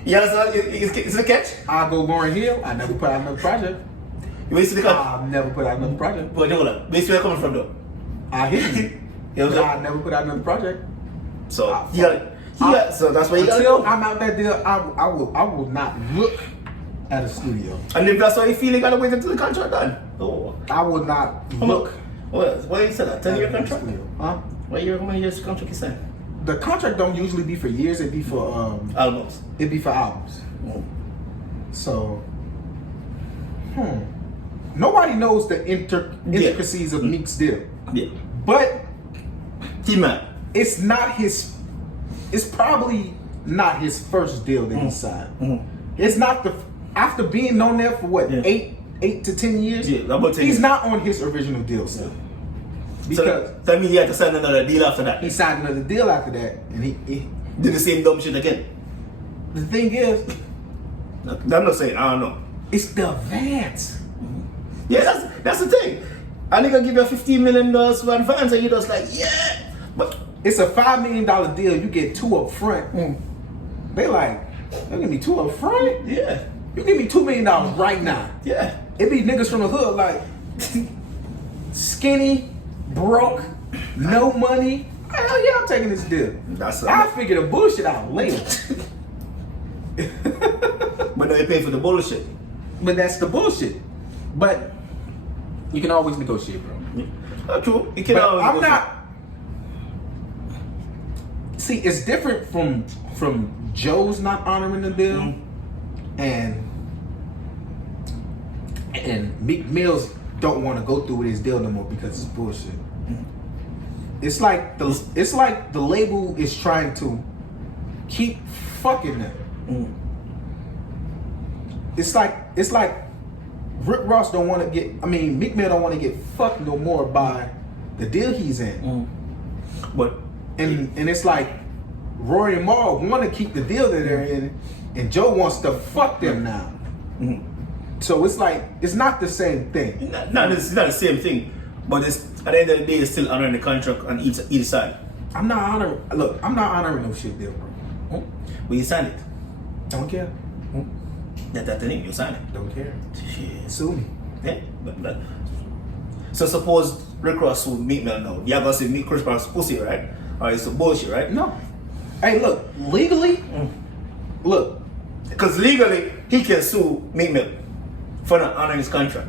You understand? It's the catch. I'll go Lauryn Hill. I never put out another project. You see the catch? I'll never put out another project. But hold on. Where's where coming from though? I hear you. You know what I'm saying? I'll never put out another project. So so that's why you gotta Until go. I'm out that deal, I will not look at a studio. And if that's how you feel, you gotta wait until the contract done. Oh. I will not look. What you said that? 10-year contract? Huh? How many years contract you signed? The contract don't usually be for years. It'd be for Albums. It'd be for albums. So, nobody knows the intricacies of Meek's deal. Yeah. But T-Man. it's not his. It's probably not his first deal that he signed. It's not the after being on there for what 8 to 10 years. Yeah, about 10 he's years. not on his original deal still. Because So that means he had to sign another deal after that. he signed another deal after that, and he Did the same dumb shit again. the thing is, I'm not saying, I don't know. it's the advance. Yeah, that's the thing. I nigga give you $15 million for advance and you just like, yeah. But It's a $5 million deal. You get 2 up front. They like, you give me 2 up front. yeah. You give me $2 million right now. Yeah. It be niggas from the hood like skinny, broke, no money. Hell yeah, I'm taking this deal. I'll figure the bullshit out later. But now you pay for the bullshit. But that's the bullshit. But you can always negotiate, bro. Not true. You can But always I'm go not. See, it's different from Joe's not honoring the deal, and Meek Mill's don't want to go through with his deal no more because it's bullshit. It's like the label is trying to keep fucking them. It's like Rick Ross don't want to get. I mean, Meek Mill don't want to get fucked no more by the deal he's in. But And it's like Rory and Maul want to keep the deal that they're in, and Joe wants to fuck them now. So it's like it's not the same thing. it's not the same thing. But it's at the end of the day, it's still honoring the contract on either side. I'm not honoring. Look, I'm not honoring no shit deal, bro. But you sign it. Don't care. That's the thing. You sign it. Don't care. Shit. Sue me. Yeah. But so suppose Rick Ross sued Meek Mill now. You're gonna say Meek Ross pussy, right? Or it's some bullshit, right? No. Hey, look. Legally, look. Because legally, he can sue Meek Mill for not honoring his contract.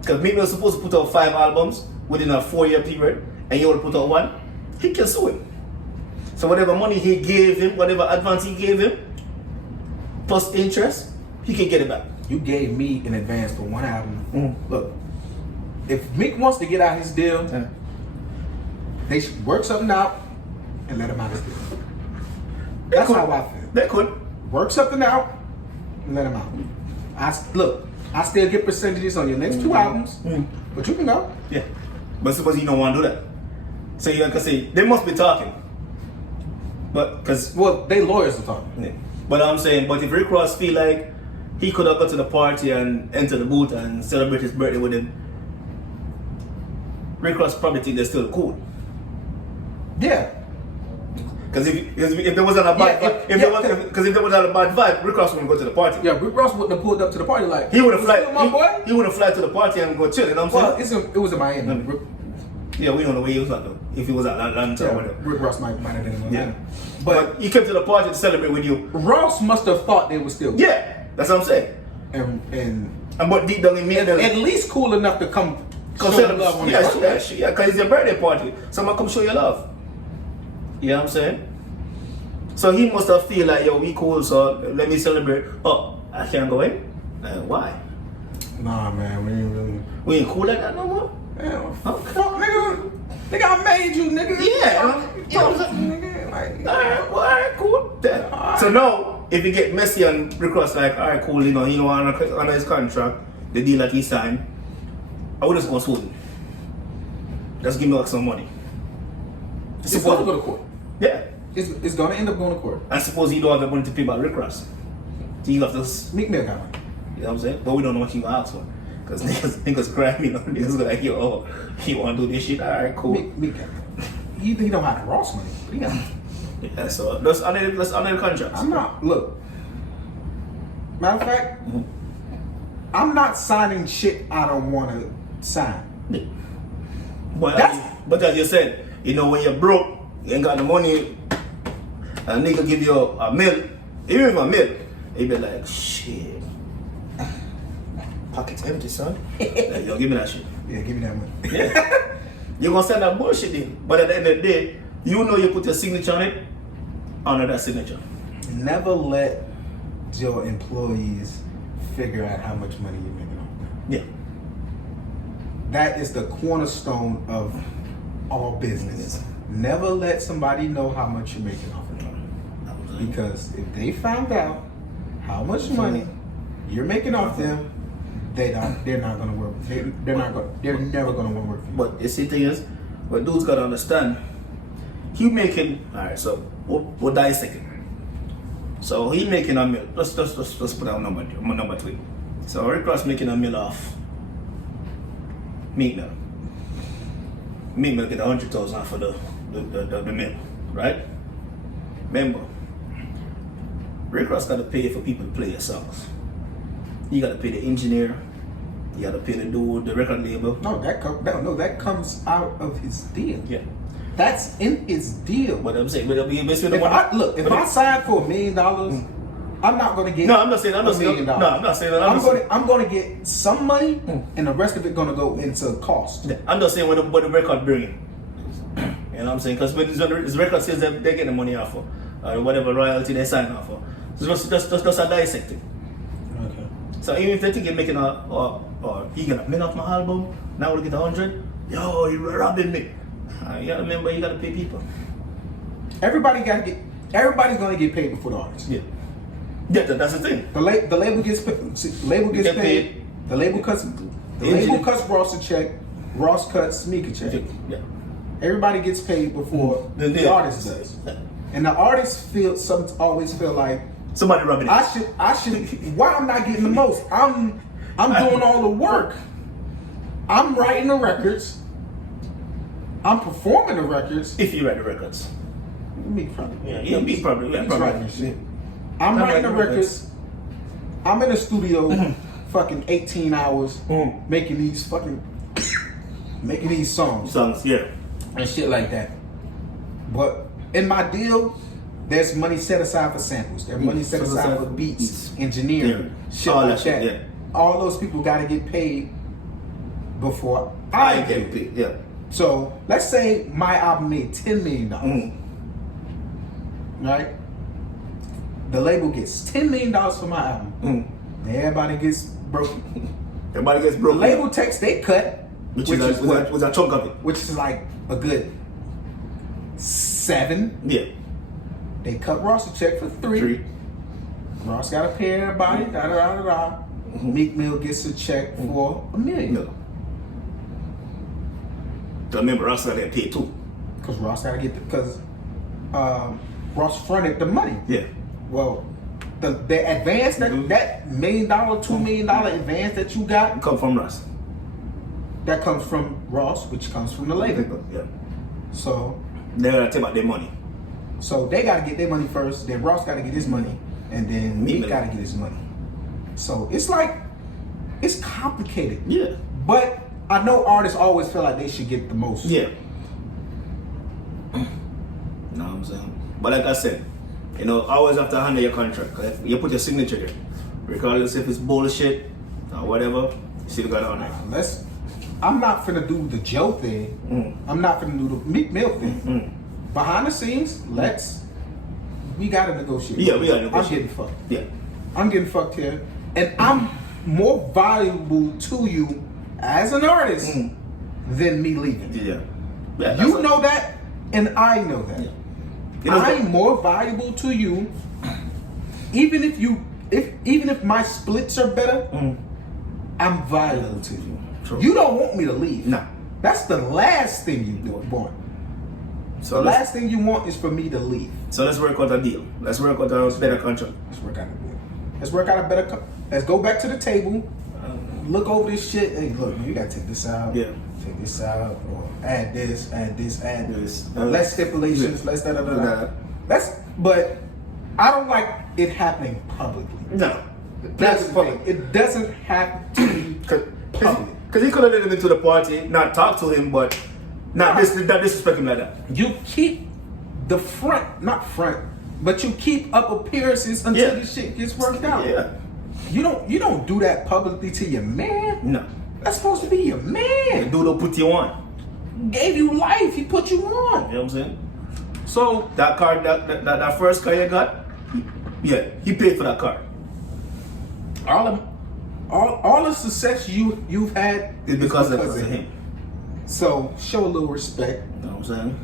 Because Meek Mill's supposed to put out 5 albums within a 4-year period, and he only put out 1. He can sue him. So whatever money he gave him, whatever advance he gave him, plus interest, he can get it back. You gave me an advance for 1 album. Look, if Meek wants to get out his deal, they should work something out and let him out his deal. That's how I feel. They could. Work something out and let him out. I still get percentages on your next 2 albums, but you can go. Yeah. But suppose you don't want to do that. So you can say, they must be talking. But, because... Well, they lawyers are talking. Yeah. But I'm saying, but if Rick Ross feel like he could have got to the party and enter the booth and celebrate his birthday with him, Rick Ross probably think they're still cool. Yeah. Because if there wasn't a bad vibe, if there wasn't a bad vibe, Rick Ross wouldn't go to the party. Yeah, Rick Ross wouldn't have pulled up to the party like He would have "What's good, my boy?" He would have fly to the party and go chill. You know what I'm saying? Well, it was in Miami. Yeah, we don't know where he was at though. If he was at Atlanta or whatever. Rick Ross might have been in Miami. Yeah. But he came to the party to celebrate with you. Ross must have thought they were still Yeah, that's what I'm saying. and but deep down in me, at least cool enough to come show celebrate. love on Yeah, his birthday. because it's your birthday party. Someone come show you love. You know what I'm saying? So he must have feel like, yo, we cool, so let me celebrate. Oh, I can't go in? Why? Nah, man, we ain't really. We ain't cool like that no more? Man, fuck, nigga. Nigga, I made you, nigga. Yeah. You know what I'm saying? Nigga, like, Alright, cool. Then. Alright. So now, if you get messy and request like, alright, cool, you know, on his contract, the deal that he signed, I would just go sue him. Just give me like some money. it's going to go to court. Yeah. It's going to end up going to court. I suppose he don't have the money to pay back Rick Ross. So you have to, Meek Mill got money. you know what I'm saying? But we don't know what he gonna ask for. Because niggas cry, you know, niggas like, yo, he wanna do this shit, alright, cool. Meek got money. He don't have Ross money, but he got money. Yeah, so let's honor the contracts. I'm not, look. Matter of fact, I'm not signing shit I don't want to sign. But as you said, you know, when you're broke, you ain't got the money, a nigga give you a meal, even a meal, you be like, shit, pocket's empty, son. Like, yo, give me that shit. Yeah, give me that money. Yeah. You're gonna send that bullshit in, but at the end of the day, you know you put your signature on it, honor that signature. Never let your employees figure out how much money you're making off them. Yeah. That is the cornerstone of all business. Never let somebody know how much you're making off of them. Because if they found out how much money you're making off them, they're not gonna work. They're never gonna want to work for you. But the thing is, what dudes gotta understand, he making, alright, so we'll dissect it. So he making a meal. Let's put that number to it. So Rick Ross making a meal off Meek Mill. Meek Mill get 100,000 for the meal, right? Remember, Rick Ross gotta pay for people to play your songs. You gotta pay the engineer. You gotta pay the dude, the record label. No, that comes out of his deal. Yeah. That's in his deal. But I'm saying, but it'll be If I sign for $1 million, I'm not gonna get. No, I'm not saying. I'm not $1 saying. million. No, I'm not saying that. I'm gonna get some money, and the rest of it gonna go into cost. I'm not saying what the record bringing. You know what I'm saying? Because when his record says that they're getting money off for, whatever royalty they sign off for, so just a dissecting. Okay. So even if they think you're making or you gonna win off my album, now we'll get 100. Yo, you're robbing me. You gotta remember, you gotta pay people. Everybody's gonna get paid before the artist. Yeah. Yeah, that's the thing. The label gets paid. The label cuts Ross a check. Ross cuts Meek a check. Yeah. Everybody gets paid before the artist does. And the artist always feel like somebody rubbing it. I should. Why I'm not getting the most? I'm doing all the work. I'm writing the records. I'm performing the records. If you write the records. Meek probably. Yeah, Meek probably. Yeah, He's probably. writing shit. I'm writing the records. I'm in the studio fucking 18 hours making these songs. Yeah. And shit like that. But in my deal, there's money set aside for samples. There's money set aside for beats, engineering, shit all like that. Yeah. All those people gotta get paid before I get paid. Yeah. So let's say my album made $10 million. Right? The label gets $10 million for my album. Everybody gets broken. Everybody gets broken. The label takes their cut, which is a chunk of it. Which is like a good 7. Yeah. They cut Ross a check for 3. Ross gotta pay everybody. Meek Mill gets a check for $1 million. No. So remember, Ross gotta get paid too. Because Ross gotta get because Ross fronted the money. Yeah. Well, the advance that $1 million, $2 million advance that you got come from Ross. That comes from Ross, which comes from the label. Yeah. So they gotta take out their money. So they gotta get their money first. Then Ross gotta get his money, and then Meek gotta get his money. So it's complicated. Yeah. But I know artists always feel like they should get the most. Yeah. You know what I'm saying? But like I said, always have to handle your contract. You put your signature there. Regardless if it's bullshit or whatever, you still got on it. I'm not finna do the Joe thing. I'm not finna do the Meek Mill thing. Behind the scenes, we gotta negotiate. Yeah, we gotta negotiate. I'm getting fucked. Yeah. I'm getting fucked here. And more valuable to you as an artist than me leaving. Yeah. You know that, and I know that. Yeah. You know I'm more valuable to you, even if my splits are better. I'm valuable to you. True. You don't want me to leave. No. That's the last thing you want. So The last thing you want is for me to leave. So let's work out a deal. Let's work out a better contract. Let's work out a deal. Let's work out a better. Let's go back to the table. Look over this shit. Hey, look, you gotta take this out. Yeah. Take this out. Or add this. Add this. Add this. Yeah. Less stipulations. Less da da da da. But I don't like it happening publicly. No. That's the thing. It doesn't have to be public. Because he could have let him into the party, not talk to him, but not disrespect him like that. You keep the not front, but you keep up appearances until this shit gets worked out. Yeah. You don't do that publicly to your man. No. That's supposed to be your The man. dude will put you on. Gave you life. He put you on. You know what I'm saying? So That car, that first car you got, he paid for that car. all the success you've had It's because of him. So show a little respect. You know what I'm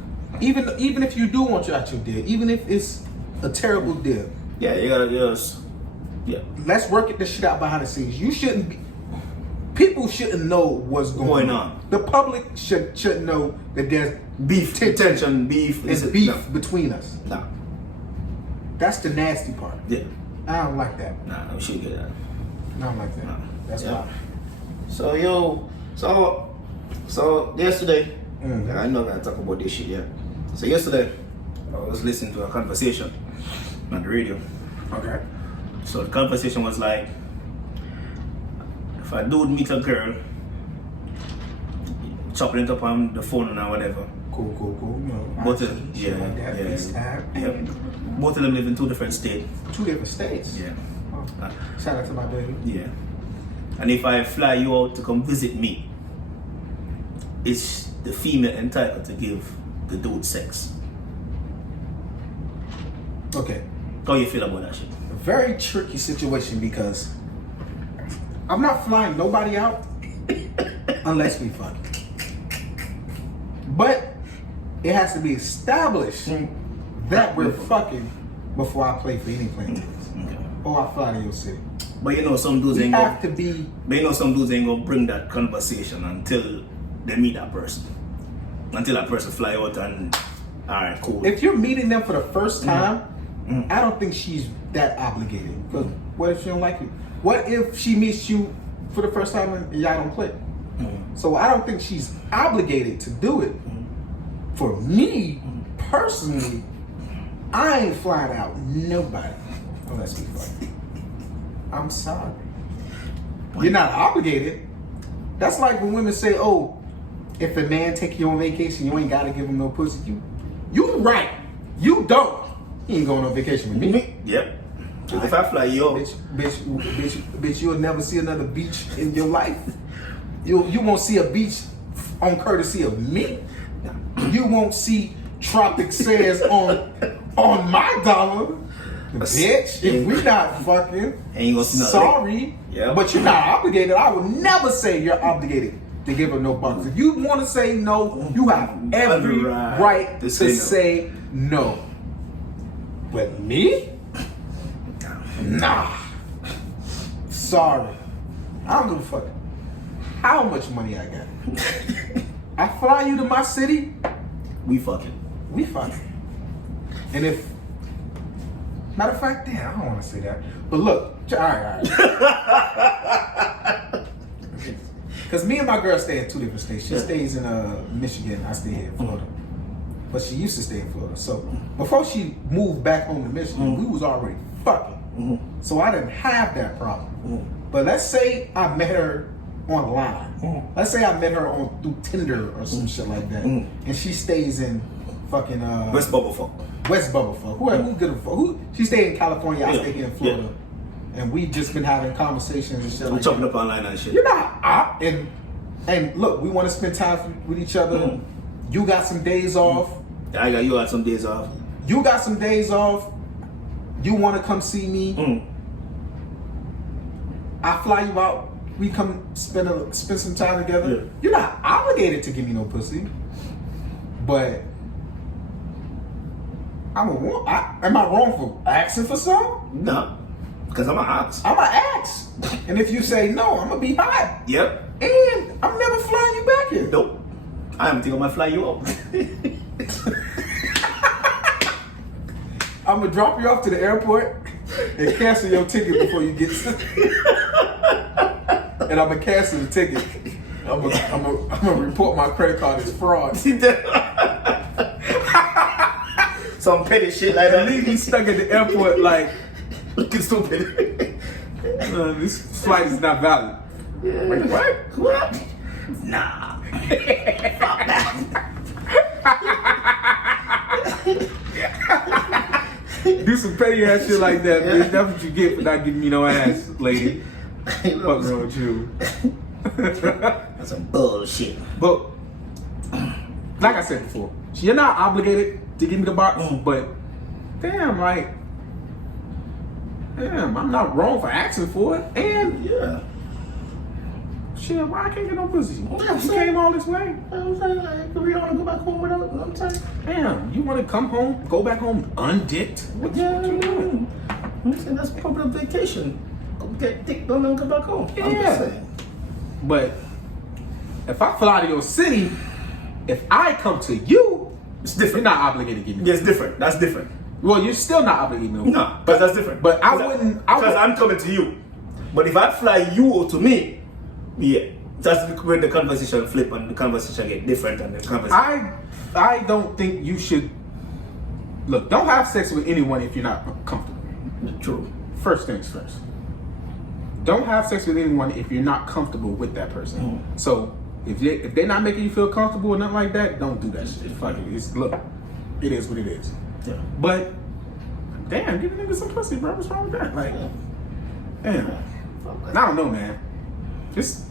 saying? Even if you do want you out your deal, even if it's a terrible deal, Yeah, you gotta just, let's work this shit out behind the scenes. People shouldn't know what's going on. The public shouldn't know that there's beef, tension, beef. There's beef between us. No. That's the nasty part. Yeah. I don't like that. Nah, we shouldn't get that. I don't like that. No. That's why. So yesterday, I know I'm gonna talk about this shit, yeah. So yesterday, I was listening to a conversation on the radio. Okay. So the conversation was like, if a dude meet a girl, chopping it up on the phone or whatever. Cool. No, Both I of them, see shit like that. FaceTime. yeah. Both of them live in two different states. 2 different states. Yeah. Oh. Shout out to my baby. Yeah. And if I fly you out to come visit me, it's the female entitled to give the dude sex. Okay. How you feel about that shit? A very tricky situation because I'm not flying nobody out unless we fuck. But it has to be established that we're fucking before I play for any plane tickets. Okay. Or I fly to your city. But you know some dudes We ain't have to be. But you know some dudes ain't gonna bring that conversation until they meet that person. Until that person fly out and alright, cool. If you're meeting them for the first time, I don't think she's that obligated. Because what if she don't like you? What if she meets you for the first time and y'all don't click? So I don't think she's obligated to do it. For me, personally, I ain't flying out nobody unless we fuck. I'm sorry. You're not obligated. That's like when women say, oh, if a man take you on vacation, you ain't gotta give him no pussy. You right. You don't. He ain't going on vacation with me. Yep. If I fly you out, Bitch, you'll never see another beach in your life. You won't see a beach on courtesy of me. You won't see Tropic Sands on my dollar. Bitch, if we not fucking, ain't gonna see nothing. sorry, but you're not obligated. I would never say you're obligated to give her no bucks. If you want to say no, you have every right to say no. But me? Nah. Sorry. I don't give a fuck how much money I got. I fly you to my city, we fucking. we fucking. And if, matter of fact, damn, I don't want to say that. But look, all right. Because me and my girl stay in 2 different states. She stays in Michigan. I stay here in Florida. But she used to stay in Florida. So before she moved back home to Michigan, we was already fucking. So I didn't have that problem. But let's say I met her online. Let's say I met her through Tinder or some shit like that. And she stays in fucking West Bubblefuck. West Bubblefuck. Who good a fuck? She stayed in California, I stay here in Florida. And we just been having conversations and shit I'm like chopping that. up online and shit. You're not and look, we want to spend time with each other. You got some days off. You got some days off. You got some days off. You want to come see me. I fly you out. We come spend some time together. Yeah. You're not obligated to give me no pussy, but am I wrong for asking for some? No, because I'm an ox. I'm gonna ask, and if you say no, I'm gonna be hot. Yep. And I'm never flying you back here. Nope. I don't think I'm gonna fly you up. I'm gonna drop you off to the airport and cancel your ticket before you get to. And I'm gonna cancel the ticket. I'm gonna report my credit card as fraud. Some petty shit like that. Leave me stuck at the airport like, looking stupid. this flight is not valid. Yeah. Wait, what? What? Nah. Fuck that. Do some petty ass shit like that, bitch. That's what you get for not giving me no ass, lady. Fuck wrong with you. That's some bullshit. But like I said before, you're not obligated to give me the box, but damn, I'm not wrong for asking for it. And Yeah. shit, why I can't get no pussy? I'm You saying- came all this way. I'm saying, like, we don't want to go back home without, I'm saying. Damn, you want to come home, go back home undicked? What you doing? I'm saying that's probably a vacation. Go get dick, don't come back home. I'm Yeah. just saying. But if I fly to your city, if I come to you, It's you're different. not obligated to give me. Yeah, it's different. That's different. Well, you're still not obligated to me. No, because that's different. But I Because wouldn't- Because I'm coming to you. But if I fly you to me, yeah, that's where the conversation flip and the conversation get different and the conversation. I don't think you should. Look, don't have sex with anyone if you're not comfortable. True. First things first. Don't have sex with anyone if you're not comfortable with that person. So if they're not making you feel comfortable or nothing like that, don't do that shit. Fuck it. Look, it is what it is. Yeah. But damn, give a nigga some pussy, bro. What's wrong with that? Like, damn. I don't know, man. It's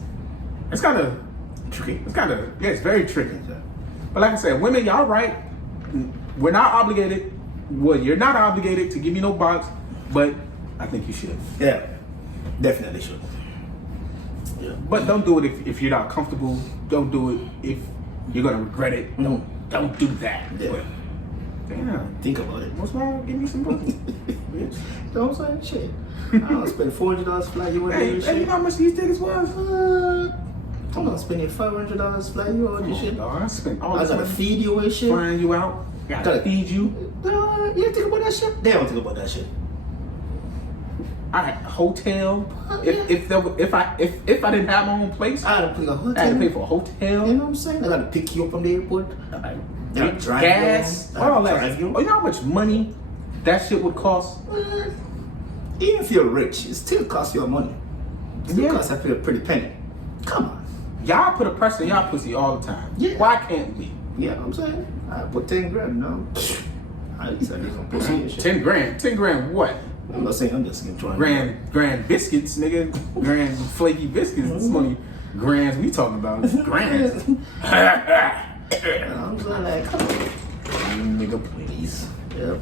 kind of Tricky. it's very tricky. But like I said, women, y'all right. We're not obligated. Well, you're not obligated to give me no box, but I think you should. Yeah, definitely should. Yeah. But don't do it if you're not comfortable. Don't do it if you're gonna regret it. Don't do that. Yeah. But, damn. Think about it. What's wrong with give me some pussy? Bitch. You know what I'm saying? Shit. I don't spend $400 fly you out Hey, and you shit. know how much these tickets was? I'm not spending $500 fly you out and shit. I spent all I this gotta money feed you and shit. flying you out. Gotta Gotta- feed you. You think about that shit? They don't think about that shit. I had a hotel. If I didn't have my own place, I had to pay a hotel. I had to pay for a hotel. You know what I'm saying? I gotta pick you up from the airport. Gotta drive Gas, you. Gotta all that. drive you. Oh, you know how much money that shit would cost? Even if you're rich, it still costs you money. It still Yeah. costs a pretty penny. Come on. Y'all put a price on y'all pussy all the time. Yeah. Why can't we? Yeah, I'm saying. I put 10 grand, no. At least I need some pussy and shit. 10 grand. 10 grand what? I'm not saying I'm just trying. Grand biscuits, nigga. Grand flaky biscuits. This money grands we talking about. Grands. I'm saying like, come on, nigga, please. Yep.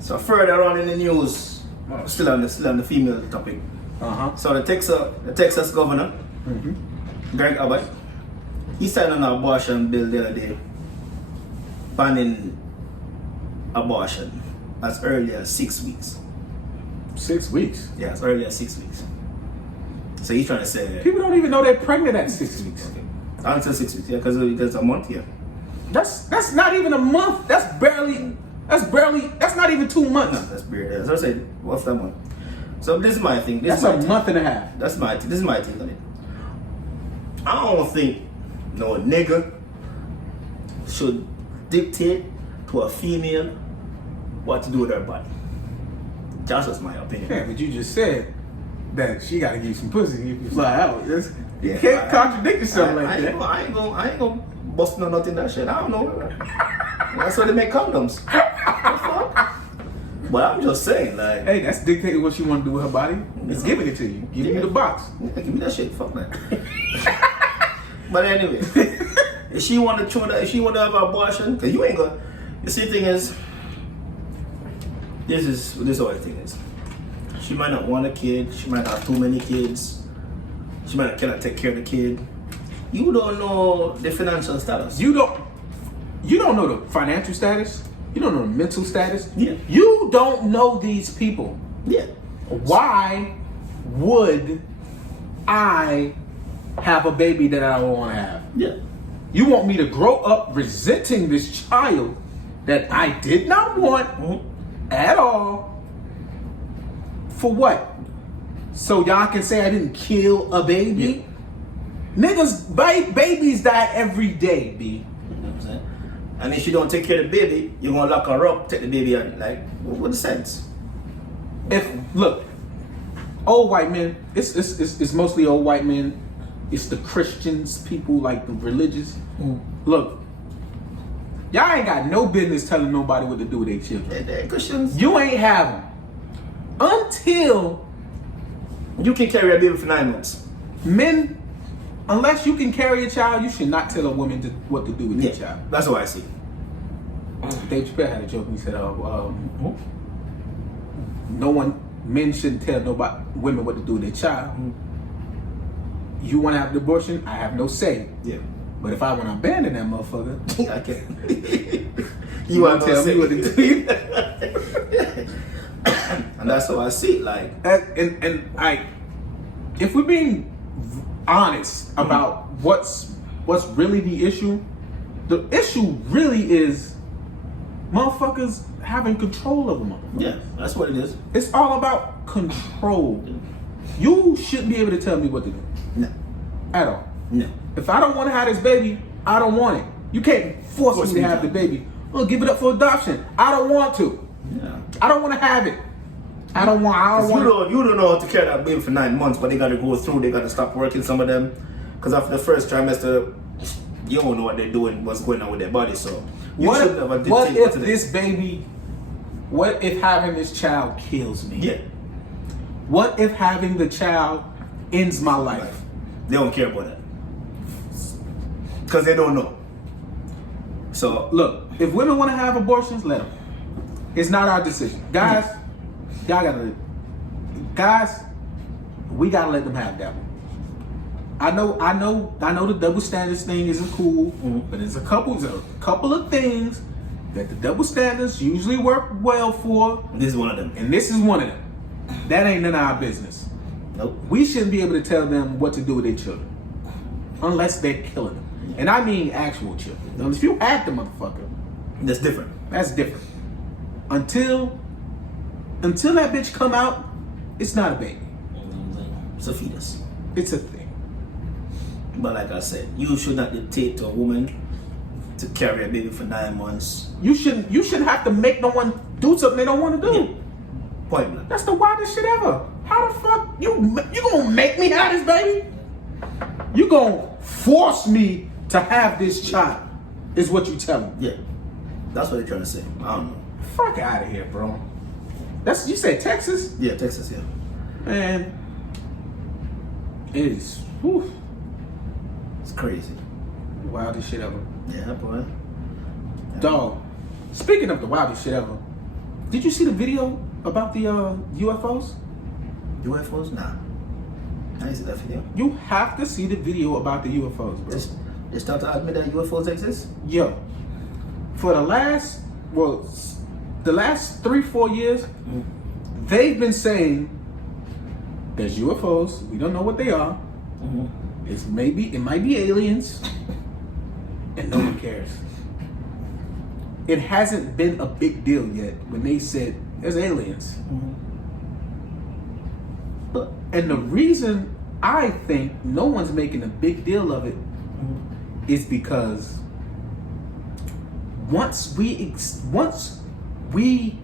So further on in the news, still on the female topic. So the Texas governor, Greg Abbott, he signed an abortion bill the other day, banning abortion as early as 6 weeks. 6 weeks. Yeah, as early as 6 weeks. So he's trying to say People don't even know they're pregnant at 6 weeks. until 6 weeks, yeah, because it's a month, yeah. That's not even a month. That's not even 2 months. No, that's weird. As I said, what's that month? So this is my thing. That's a month and a half. This is my thing on it. I don't think no nigga should dictate to a female what to do with her body. That's just my opinion. Yeah, but you just said that she got to give you some pussy if you fly out. You Yeah, can't contradict yourself like I that. ain't gonna bust no nothing that shit. I don't know. That's why they make condoms. The fuck? But I'm just saying, like, Hey, that's dictating what she want to do with her body. It's giving it to you. Giving you the box. yeah, give me that shit. Fuck that. But anyway, if she want to have an abortion, because you ain't gonna. You see, the thing is, this is how the thing is. She might not want a kid. She might have too many kids. She might not cannot take care of the kid. You don't know the financial status. You don't know the financial status. You don't know the mental status. Yeah. You don't know these people. Yeah. Why would I have a baby that I don't want to have? Yeah. You want me to grow up resenting this child that I did not want at all? For what? So y'all can say I didn't kill a baby? Yeah. Niggas, babies die every day, B. You know what I'm saying? And if you don't take care of the baby, you're gonna lock her up, take the baby out. Like, what's the sense? Look, old white men, it's mostly old white men. It's the Christians, people like the religious. Look, y'all ain't got no business telling nobody what to do with their children. They're Christians. You ain't have them until you can carry a baby for 9 months. Men, unless you can carry a child, you should not tell a woman what to do with their child. That's what I see. Dave Chappelle had a joke. He said, men shouldn't tell women what to do with their child. You want to have an abortion? I have no say. Yeah. But if I want to abandon that motherfucker, I can't. you want to tell me what to do? And that's how I see it. Like, if we're being honest about what's really the issue really is motherfuckers having control of the motherfuckers. Yeah, that's what it is. It's all about control. You shouldn't be able to tell me what to do. No. At all. No. If I don't want to have this baby, I don't want it. You can't force me to have the baby. Well, give it up for adoption. I don't want to. Yeah. I don't want to have it. I don't want. You don't know how to carry that baby for 9 months, but they got to go through. They got to stop working. Some of them, because after the first trimester, you don't know what they're doing, what's going on with their body. So what if having this child kills me? Yeah. What if having the child ends my life? They don't care about that because they don't know. So look, if women want to have abortions, let them. It's not our decision, guys. We gotta let them have that one. I know the double standards thing isn't cool, but there's a couple of things that the double standards usually work well for. This is one of them. And this is one of them. That ain't none of our business. Nope. We shouldn't be able to tell them what to do with their children. Unless they're killing them. And I mean actual children. Now, if you have the motherfucker, that's different. That's different. Until that bitch come out, it's not a baby. It's a fetus. It's a thing. But like I said, you should not dictate to a woman to carry a baby for 9 months. You shouldn't have to make no one do something they don't want to do. Yeah. Point blank. That's the wildest shit ever. How the fuck you gonna make me have this baby? You gonna force me to have this child? Is what you telling me? Yeah, that's what they're trying to say. I don't know. Fuck out of here, bro. You said Texas? Yeah, Texas. Yeah. Man, it is. Whew. It's crazy. The wildest shit ever. Yeah, boy. Dog. Speaking of the wildest shit ever, did you see the video about the UFOs? UFOs? Nah. I didn't see that video. You have to see the video about the UFOs, bro. They start to admit that UFOs exist? Yo. For the last 3-4 years, they've been saying there's UFOs. We don't know what they are. It might be aliens, and no one cares. It hasn't been a big deal yet when they said there's aliens. And the reason I think no one's making a big deal of it is because once we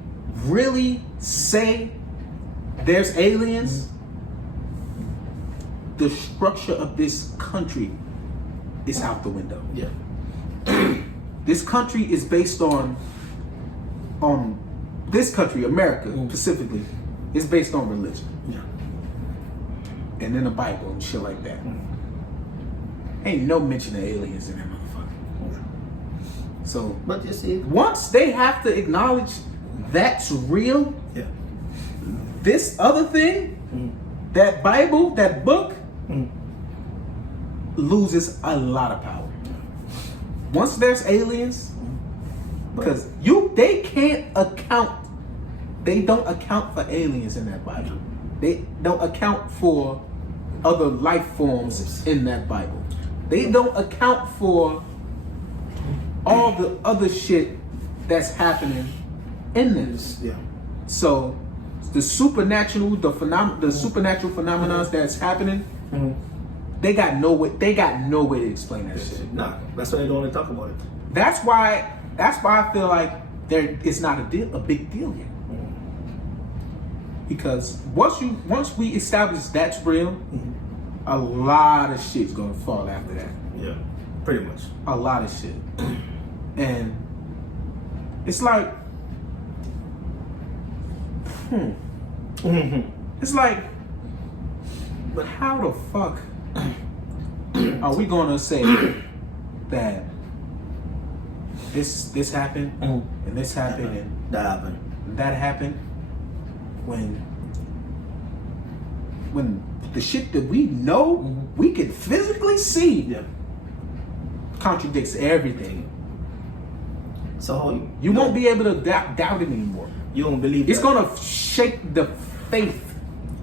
really say there's aliens, the structure of this country is out the window. Yeah. This country is based on this country, America specifically, is based on religion. Yeah. And then the Bible and shit like that. Ain't no mention of aliens in that motherfucker. So, but you see, once they have to acknowledge that's real, this other thing, that Bible, that book, loses a lot of power. Once there's aliens, because they don't account for aliens in that Bible. They don't account for other life forms in that Bible. They don't account for all the other shit that's happening in this. Yeah. So the supernatural phenomena that's happening, they got no way to explain that shit. Nah, that's why they don't want to talk about it. That's why I feel like it's not a big deal yet. Because once we establish that's real, a lot of shit's gonna fall after that. Yeah, pretty much. A lot of shit. And it's like, it's like, but how the fuck are we gonna say that this happened and this happened and that happened when the shit that we know we can physically see contradicts everything? So you won't be able to doubt it anymore. You don't believe it's that. gonna shake the faith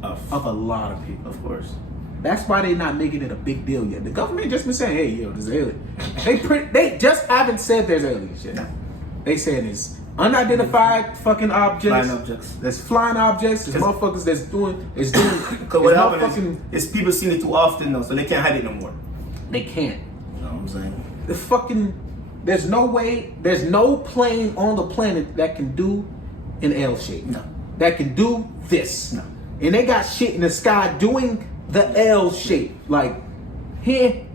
of a lot of people. Of course. That's why they're not making it a big deal yet. The government just been saying, "Hey, there's alien." They just haven't said there's alien shit. No. They saying it's unidentified fucking objects. Flying objects. There's flying objects. There's motherfuckers that's doing. Because what happens is people seen it too often now, so they can't hide it no more. They can't. You know what I'm saying? There's no way. There's no plane on the planet that can do an L shape. No. That can do this. No. And they got shit in the sky doing the L shape, like here,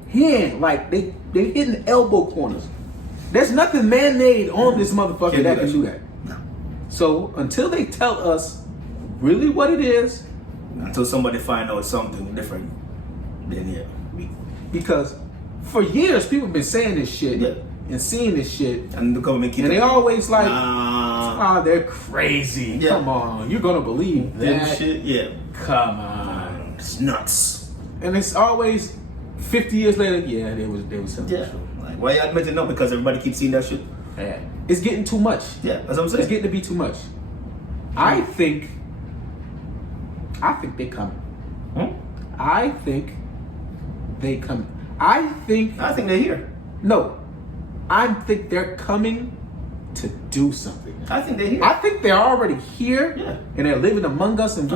like they hitting elbow corners. There's nothing man-made on this motherfucker that can do that. No. So until they tell us really what it is, until somebody find out something different, then yeah. because for years people have been saying this shit and seeing this shit, and the government keep and they always like, nah. they're crazy. Yeah. Come on, you're gonna believe that shit? Yeah. Come on. It's nuts. And it's always 50 years later, there was something. Yeah. Like, why you admitting no? Because everybody keeps seeing that shit. Yeah. It's getting too much. Yeah, that's what I'm saying. It's getting to be too much. I think they coming. I think they coming. I think they're here. No. I think they're coming to do something. I think they're here. I think they're already here. Yeah. And they're living among us, and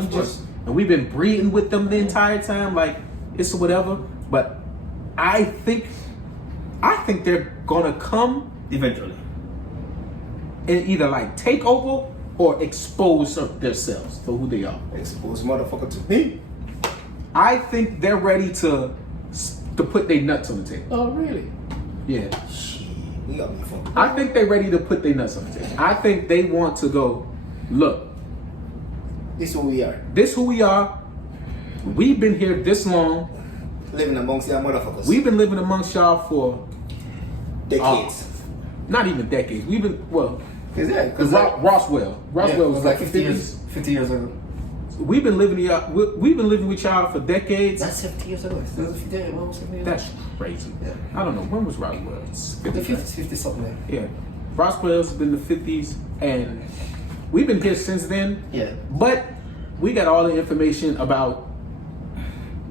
we've been breeding with them the entire time, like it's whatever. But I think they're gonna come eventually and either like take over or expose themselves for who they are. Expose motherfucker to me. I think they're ready to put their nuts on the table. Oh really? Yeah. Shit, we got me fucked. I think they're ready to put their nuts on the table. I think they want to go, look, this is who we are. This who we are. We've been here this long. Living amongst y'all motherfuckers. We've been living amongst y'all for decades. Not even decades. We've been, because Roswell was like 50 years ago. We've been living with y'all for decades. That's 50 years ago. That's crazy. Yeah. I don't know, when was Roswell? The 50s, 50 something. Yeah. Roswell's been the 50s, and we've been here since then. Yeah. But we got all the information about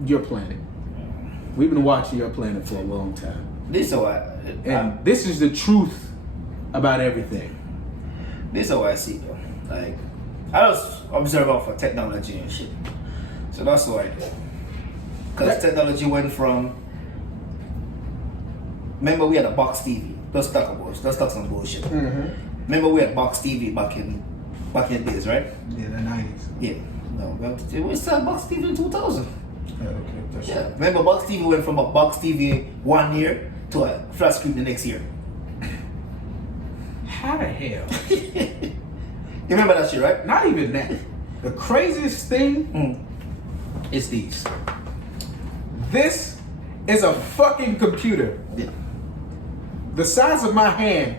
your planet. We've been watching your planet for a long time. This is the truth about everything. This is how I see it though. Like, I just observe off of technology and shit. So that's what I do. Because technology went from, remember we had a box TV. Let's talk some bullshit. Mm-hmm. Remember we had box TV back in the days, right? Yeah, the 90s. Yeah. No, we still had box TV in 2000. Okay. Yeah. Remember box TV went from a box TV 1 year to a flat screen the next year. How the hell? You remember that shit, right? Not even that. The craziest thing is these. This is a fucking computer. Yeah. The size of my hand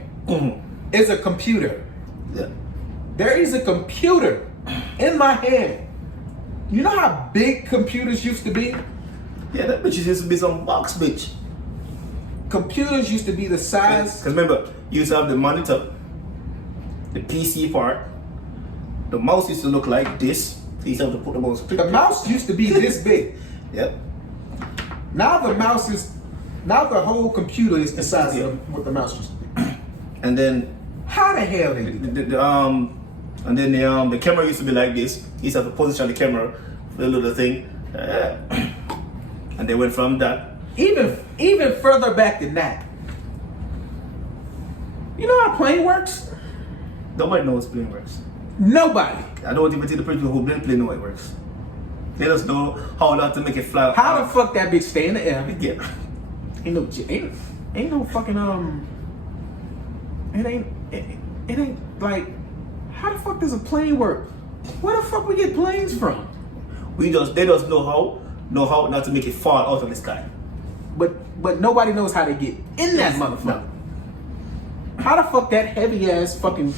is a computer. Yeah. There is a computer in my hand You know how big computers used to be? Yeah, that bitch used to be some box bitch. Computers used to be the size. Because remember, you used to have the monitor, the PC part. The mouse used to look like this. You used to have to put the mouse. The mouse used to be this big. Yep. Now the whole computer is the size of what the mouse used to be. And then How the hell they do that? and then the camera used to be like this. You used to have to position the camera for the little thing. And they went from that. Even further back than that. You know how a plane works? Nobody knows plane works. Nobody. I don't even think the people who build plane know it works. They just know how not to make it fly. How the fuck that bitch stay in the air? Yeah. Ain't no fucking It ain't like, how the fuck does a plane work? Where the fuck we get planes from? They just know how not to make it fall out of the sky. But nobody knows how they get in that motherfucker. No. How the fuck that heavy ass fucking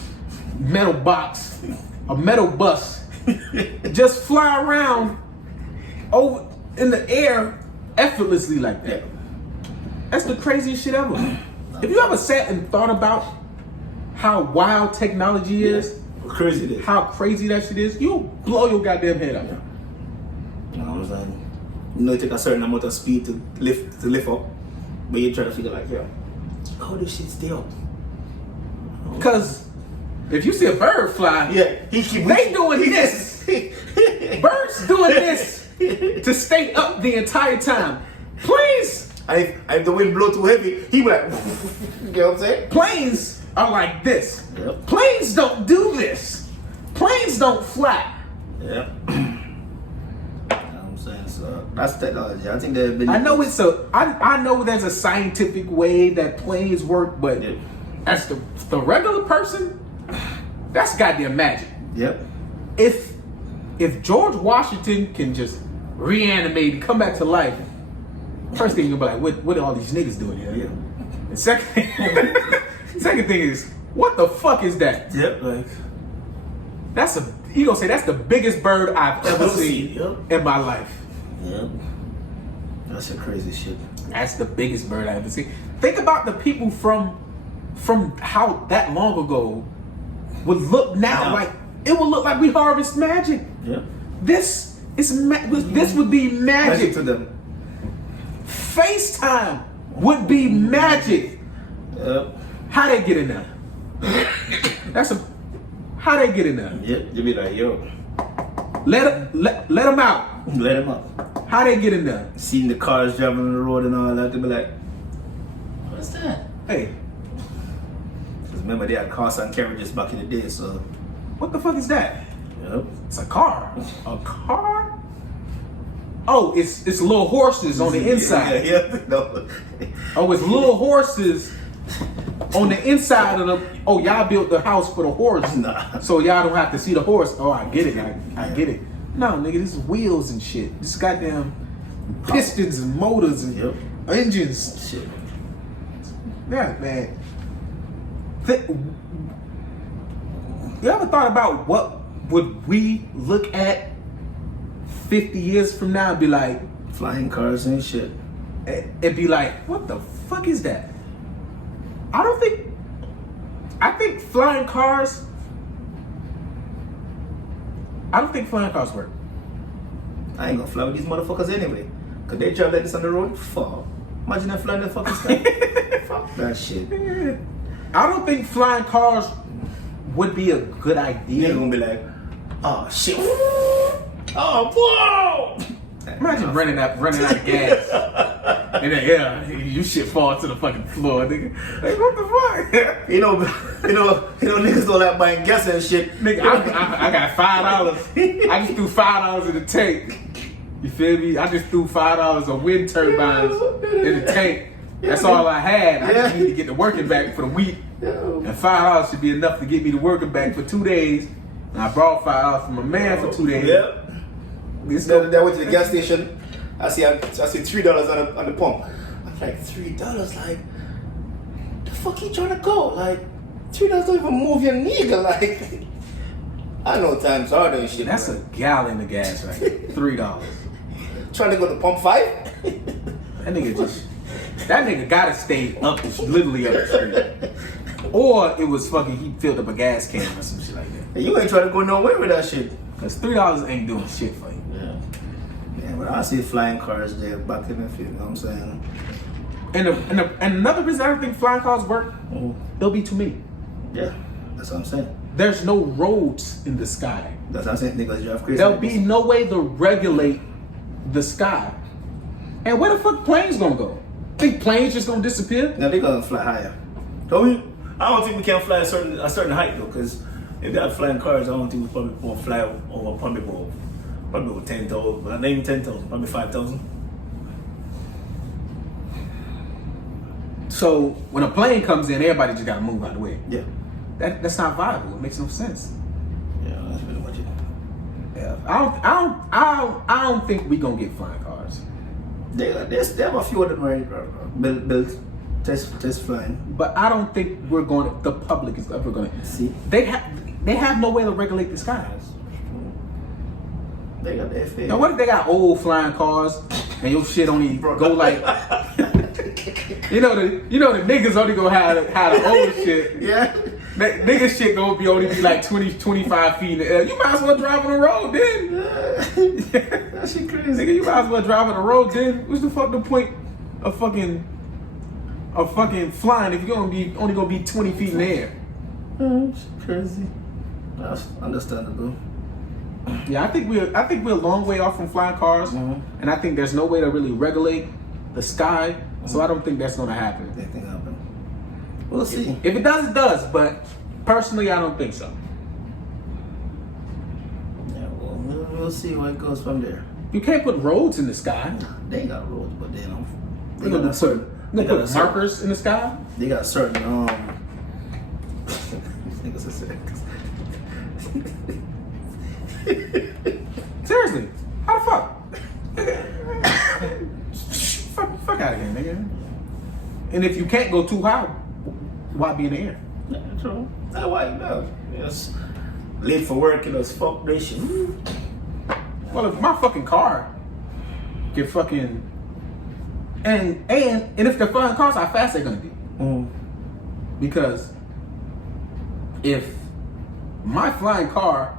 metal box, a metal bus, just fly around over in the air effortlessly like that? That's the craziest shit ever. Have you ever sat and thought about how wild technology is? Crazy it is. How crazy that shit is? You'll blow your goddamn head up. You know what I'm saying? You know, it take a certain amount of speed to lift up, but you try to figure like, yeah, how this shit stay up? Because if you see a bird fly, they doing this. Birds doing this to stay up the entire time. Planes, And if the wind blow too heavy, he be like, you know what I'm saying? planes are like this. Yep. Planes don't do this. Planes don't fly. Yeah. You know what I'm saying? So that's technology. I think they've been. I know I know there's a scientific way that planes work, but Yep. as the regular person, that's goddamn magic. Yep. If George Washington can just reanimate and come back to life, first thing you'll be like, what are all these niggas doing here? Yeah. And second thing is, what the fuck is that? Yep. Like. You gonna say that's the biggest bird I've ever seen in my life. Yep. That's some crazy shit. That's the biggest bird I've ever seen. Think about the people from how that long ago would look now. Like it would look like we harvest magic. Yep. This would be magic to them. FaceTime would be magic. Yep. How they get in there? How they get in there? Yep. You be like, yo. Let them out. Let them up. How they get in there? Seeing the cars driving on the road and all that, they be like, what's that? Hey, Because remember, they had cars and carriages back in the day, so. what the fuck is that? Yep. It's a car. A car? Oh, it's little horses on the inside. Yeah. No. Oh, it's little horses on the inside of the. Oh, y'all built the house for the horse, Nah. so y'all don't have to see the horse. Oh, I get it. I get it. No, nigga, this is wheels and shit. This is goddamn pistons and motors and engines. Shit. Yeah, man. You ever thought about what would we look at 50 years from now and be like, Flying cars and shit. and be like, what the fuck is that? I think flying cars work. I ain't gonna fly with these motherfuckers anyway. Cause they drive like this on the road. Fuck. Imagine them flying the fucking sky. Fuck that shit. I don't think flying cars would be a good idea. They're gonna be like, oh shit. Oh, whoa! Imagine running out of gas. And then, you shit fall to the fucking floor, nigga. Like, what the fuck? You know, niggas don't like buying gas and shit. Nigga, I got $5. I just threw $5 in the tank. You feel me? I just threw $5 on wind turbines in the tank. That's all I had. I just need to get the working back for the week. And $5 should be enough to get me the working back for 2 days. And I brought $5 from a man for 2 days. Yep. Then I went to the gas station. I see $3 on the pump. I'm like, $3? Like, the fuck you trying to go? Like, $3 don't even move your nigga. Like, I know times hard and shit. That's a gallon of gas, right? $3. Trying to go to pump 5? That nigga gotta stay literally up the street. Or it was fucking, he filled up a gas can or some shit like that. Hey, you ain't trying to go nowhere with that shit. Cause $3 ain't doing shit for you. Yeah, but I see flying cars there back in the field, you know what I'm saying? And another reason I don't think flying cars work, there'll be too many. Yeah, that's what I'm saying. There's no roads in the sky. That's what I'm saying, niggas drive crazy. There'll be no way to regulate the sky. And where the fuck planes gonna go? Think planes just gonna disappear? Now they gonna fly higher. I don't think we can fly a certain height though, because if they had flying cars, I don't think we probably won't fly over probably over 10,000, but not even 10,000, probably 5,000. So when a plane comes in, everybody just gotta move out of the way. Yeah. That's not viable. It makes no sense. Yeah, that's pretty much it. Yeah. I don't think we gonna get flying cars. They have a few of them already built, test flying. But I don't think the public is ever gonna See? They have no way to regulate the skies. They got the FAA. Now what if they got old flying cars and your shit only go like you know the niggas only gonna have the old shit. Yeah. Nigga shit gonna only be like 20, 25 feet in the air. You might as well drive on the road then. That shit crazy. Nigga, you might as well drive on the road then. What's the point of fucking flying if you're only gonna be 20 feet in the air? Shit crazy. That's understandable. Yeah, I think we're a long way off from flying cars, and I think there's no way to really regulate the sky. So I don't think that's gonna happen. That thing happen. We'll see. If it does, it does. But personally, I don't think so. Yeah, well, we'll see where it goes from there. You can't put roads in the sky. They ain't got roads, but they don't. They gonna put markers in the sky. They got certain niggas are sick. Seriously, how the fuck? fuck out of here, nigga. And if you can't go too high, why be in the air? Yeah, true. That's why you know. Just late for work, fuck this shit. Well, if my fucking car get fucking and if they're flying cars, how fast they're gonna be? Because if my flying car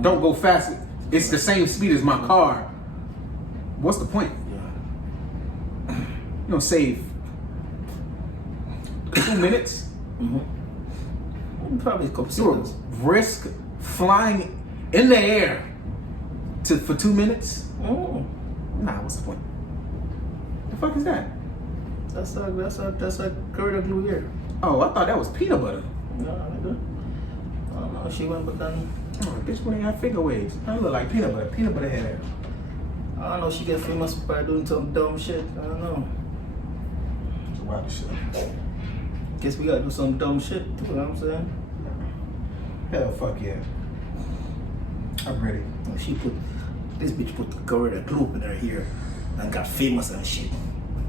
don't go fast, it's the same speed as my car. What's the point? You know, save 2 minutes. Probably a couple You would seconds. risk flying in the air for 2 minutes? Nah, what's the point? The fuck is that? That's a Gorilla Glue here. Oh, I thought that was peanut butter. No, nigga. I don't know. She went but then. Oh, bitch, when they got finger waves. I look like peanut butter. Peanut butter hair. I don't know. She get famous by doing some dumb shit. I don't know. It's wild shit. Guess we gotta do some dumb shit too. You know what I'm saying? Hell, fuck yeah. I'm ready. This bitch put the Gorilla Glue in her hair and got famous and shit.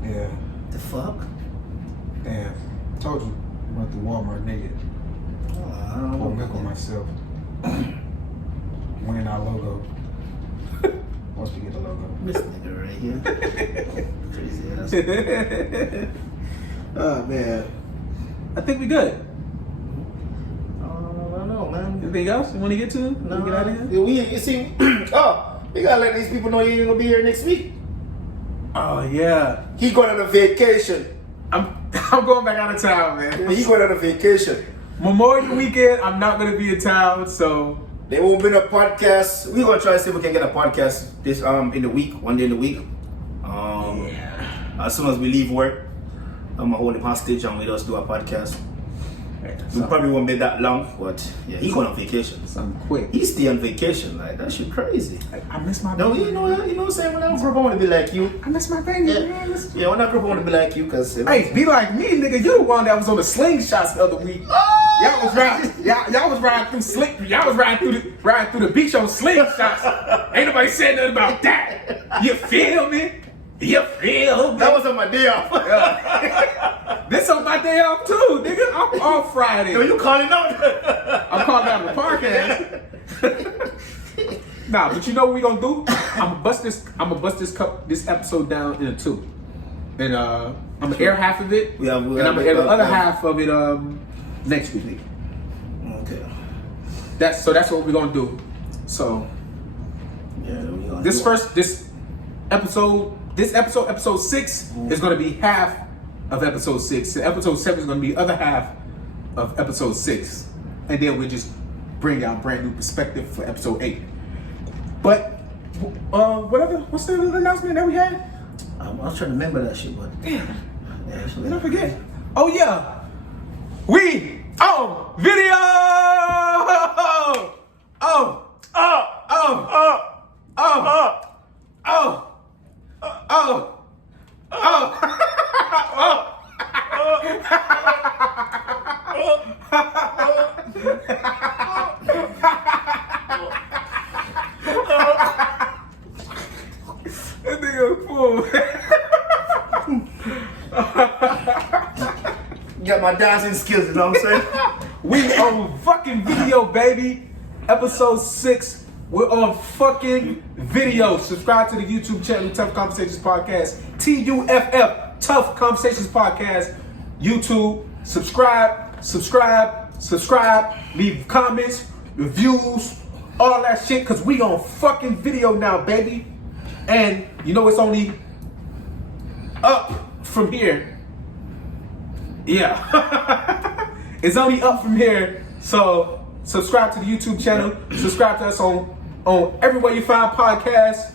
Yeah. The fuck? Damn. Told you. Went to Walmart naked. I don't Pour know. milk on myself. Winning our logo. Once we get the logo. This nigga right here. Crazy ass. Oh, man. I think we good. I don't know, man. Anything else you want to get to? No, Get out of here? you see, we gotta let these people know you ain't gonna be here next week. Oh, yeah. He going on a vacation. I'm going back out of town, man. He going on a vacation. Memorial weekend, I'm not going to be in town, so... There won't be no podcast. We're gonna try to see if we can get a podcast this in the week, one day in the week. As soon as we leave work, I'm gonna hold him hostage and we just do a podcast. We probably won't be that long, but yeah, he's going on vacation. Something quick. He stay on vacation, like that shit crazy. I miss my No, baby. you know what I'm saying? When I grow up, I want to be like you. I miss my baby, man. Yeah, when I grow up, I want to be like you, cause Hey, be like me, nigga. You the one that was on the slingshots the other week. Y'all was riding through y'all was riding through the beach on slingshots. Ain't nobody said nothing about that. You feel me? You feel me? that was on my day off. This on my day off too, nigga. I'm off Friday. Yo, you calling out? I'm calling out the podcast. Nah, but you know what we gonna do? I'm gonna bust this episode down into 2, and I'm gonna air half of it, and I'm gonna air the other half of it next week. Okay. That's what we're gonna do. So this episode 6 is gonna be half of episode 6. And episode 7 is gonna be the other half of episode 6, and then we just bring out brand new perspective for episode 8. But what's the other announcement that we had? I was trying to remember that shit, but damn, did I forget? Oh yeah, we on video. That nigga a fool. got my dancing skills, you know what I'm saying? We on fucking video, baby. Episode 6. We're on fucking video. Subscribe to the YouTube channel, Tuff Conversations Podcast. TUFF, Tuff Conversations Podcast. YouTube. Subscribe. Leave comments, reviews, all that shit, because we on fucking video now, baby. And you know it's only up from here. Yeah. It's only up from here. So subscribe to the YouTube channel. Subscribe to us on everywhere you find podcasts.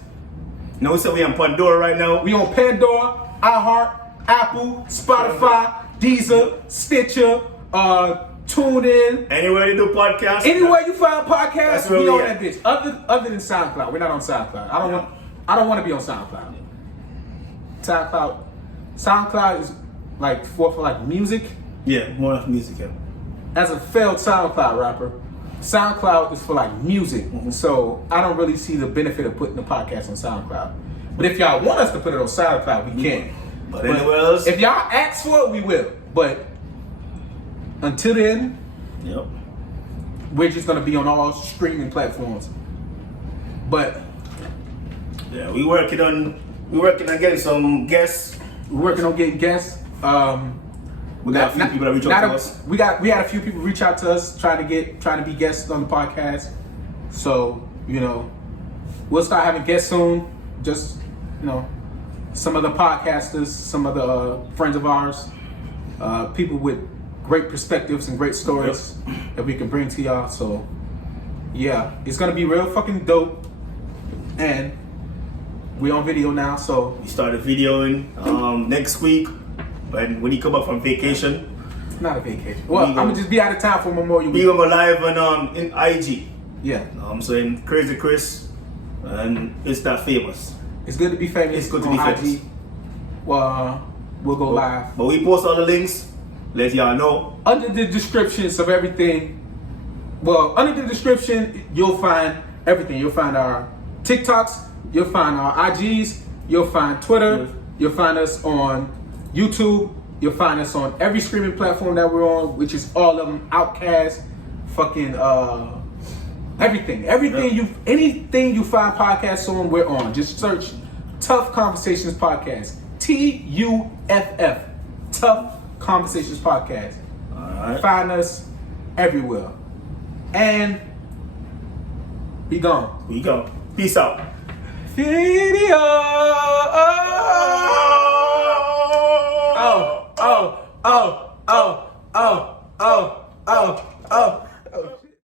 You know, so we on Pandora right now. We on Pandora, iHeart, Apple, Spotify, Deezer, Stitcher, TuneIn. Anywhere you do podcasts. Anywhere you find podcasts, we on at. that bitch. Other than SoundCloud. We're not on SoundCloud. I don't want to be on SoundCloud. SoundCloud is like for like music. Yeah, more of music. Yeah. As a failed SoundCloud rapper, SoundCloud is for like music. Mm-hmm. So I don't really see the benefit of putting the podcast on SoundCloud. But if y'all want us to put it on SoundCloud, we can. But anywhere else, if y'all ask for it, we will. But until then, yep, we're just gonna be on all streaming platforms. But yeah, we working on getting some guests. We're working on getting guests. We got a few people that reach out to us. We had a few people reach out to us trying to be guests on the podcast. So, you know, we'll start having guests soon. Just, you know, some of the podcasters, some of the friends of ours, people with great perspectives and great stories that we can bring to y'all. So, yeah, it's gonna be real fucking dope. And we on video now, so we started videoing next week. When you come up from vacation. Not a vacation. Well, I'm gonna just be out of town for Memorial Week. We gonna go live on in IG. Yeah. So in Crazy Chris, and it's that famous. It's good to be famous. It's good to on be famous. IG. Well, we'll go live. But we post all the links. Let y'all know. Under the descriptions of everything. Well, under the description, you'll find everything. You'll find our TikToks. You'll find our IGs. You'll find Twitter. You'll find us on YouTube. You'll find us on every streaming platform that we're on, which is all of them. Outcast, fucking everything. Anything you find podcasts on, we're on. Just search Tuff Conversations Podcast. TUFF. Tuff Conversations Podcast. Alright. Find us everywhere. And be gone. We go. Peace out. Video. Oh.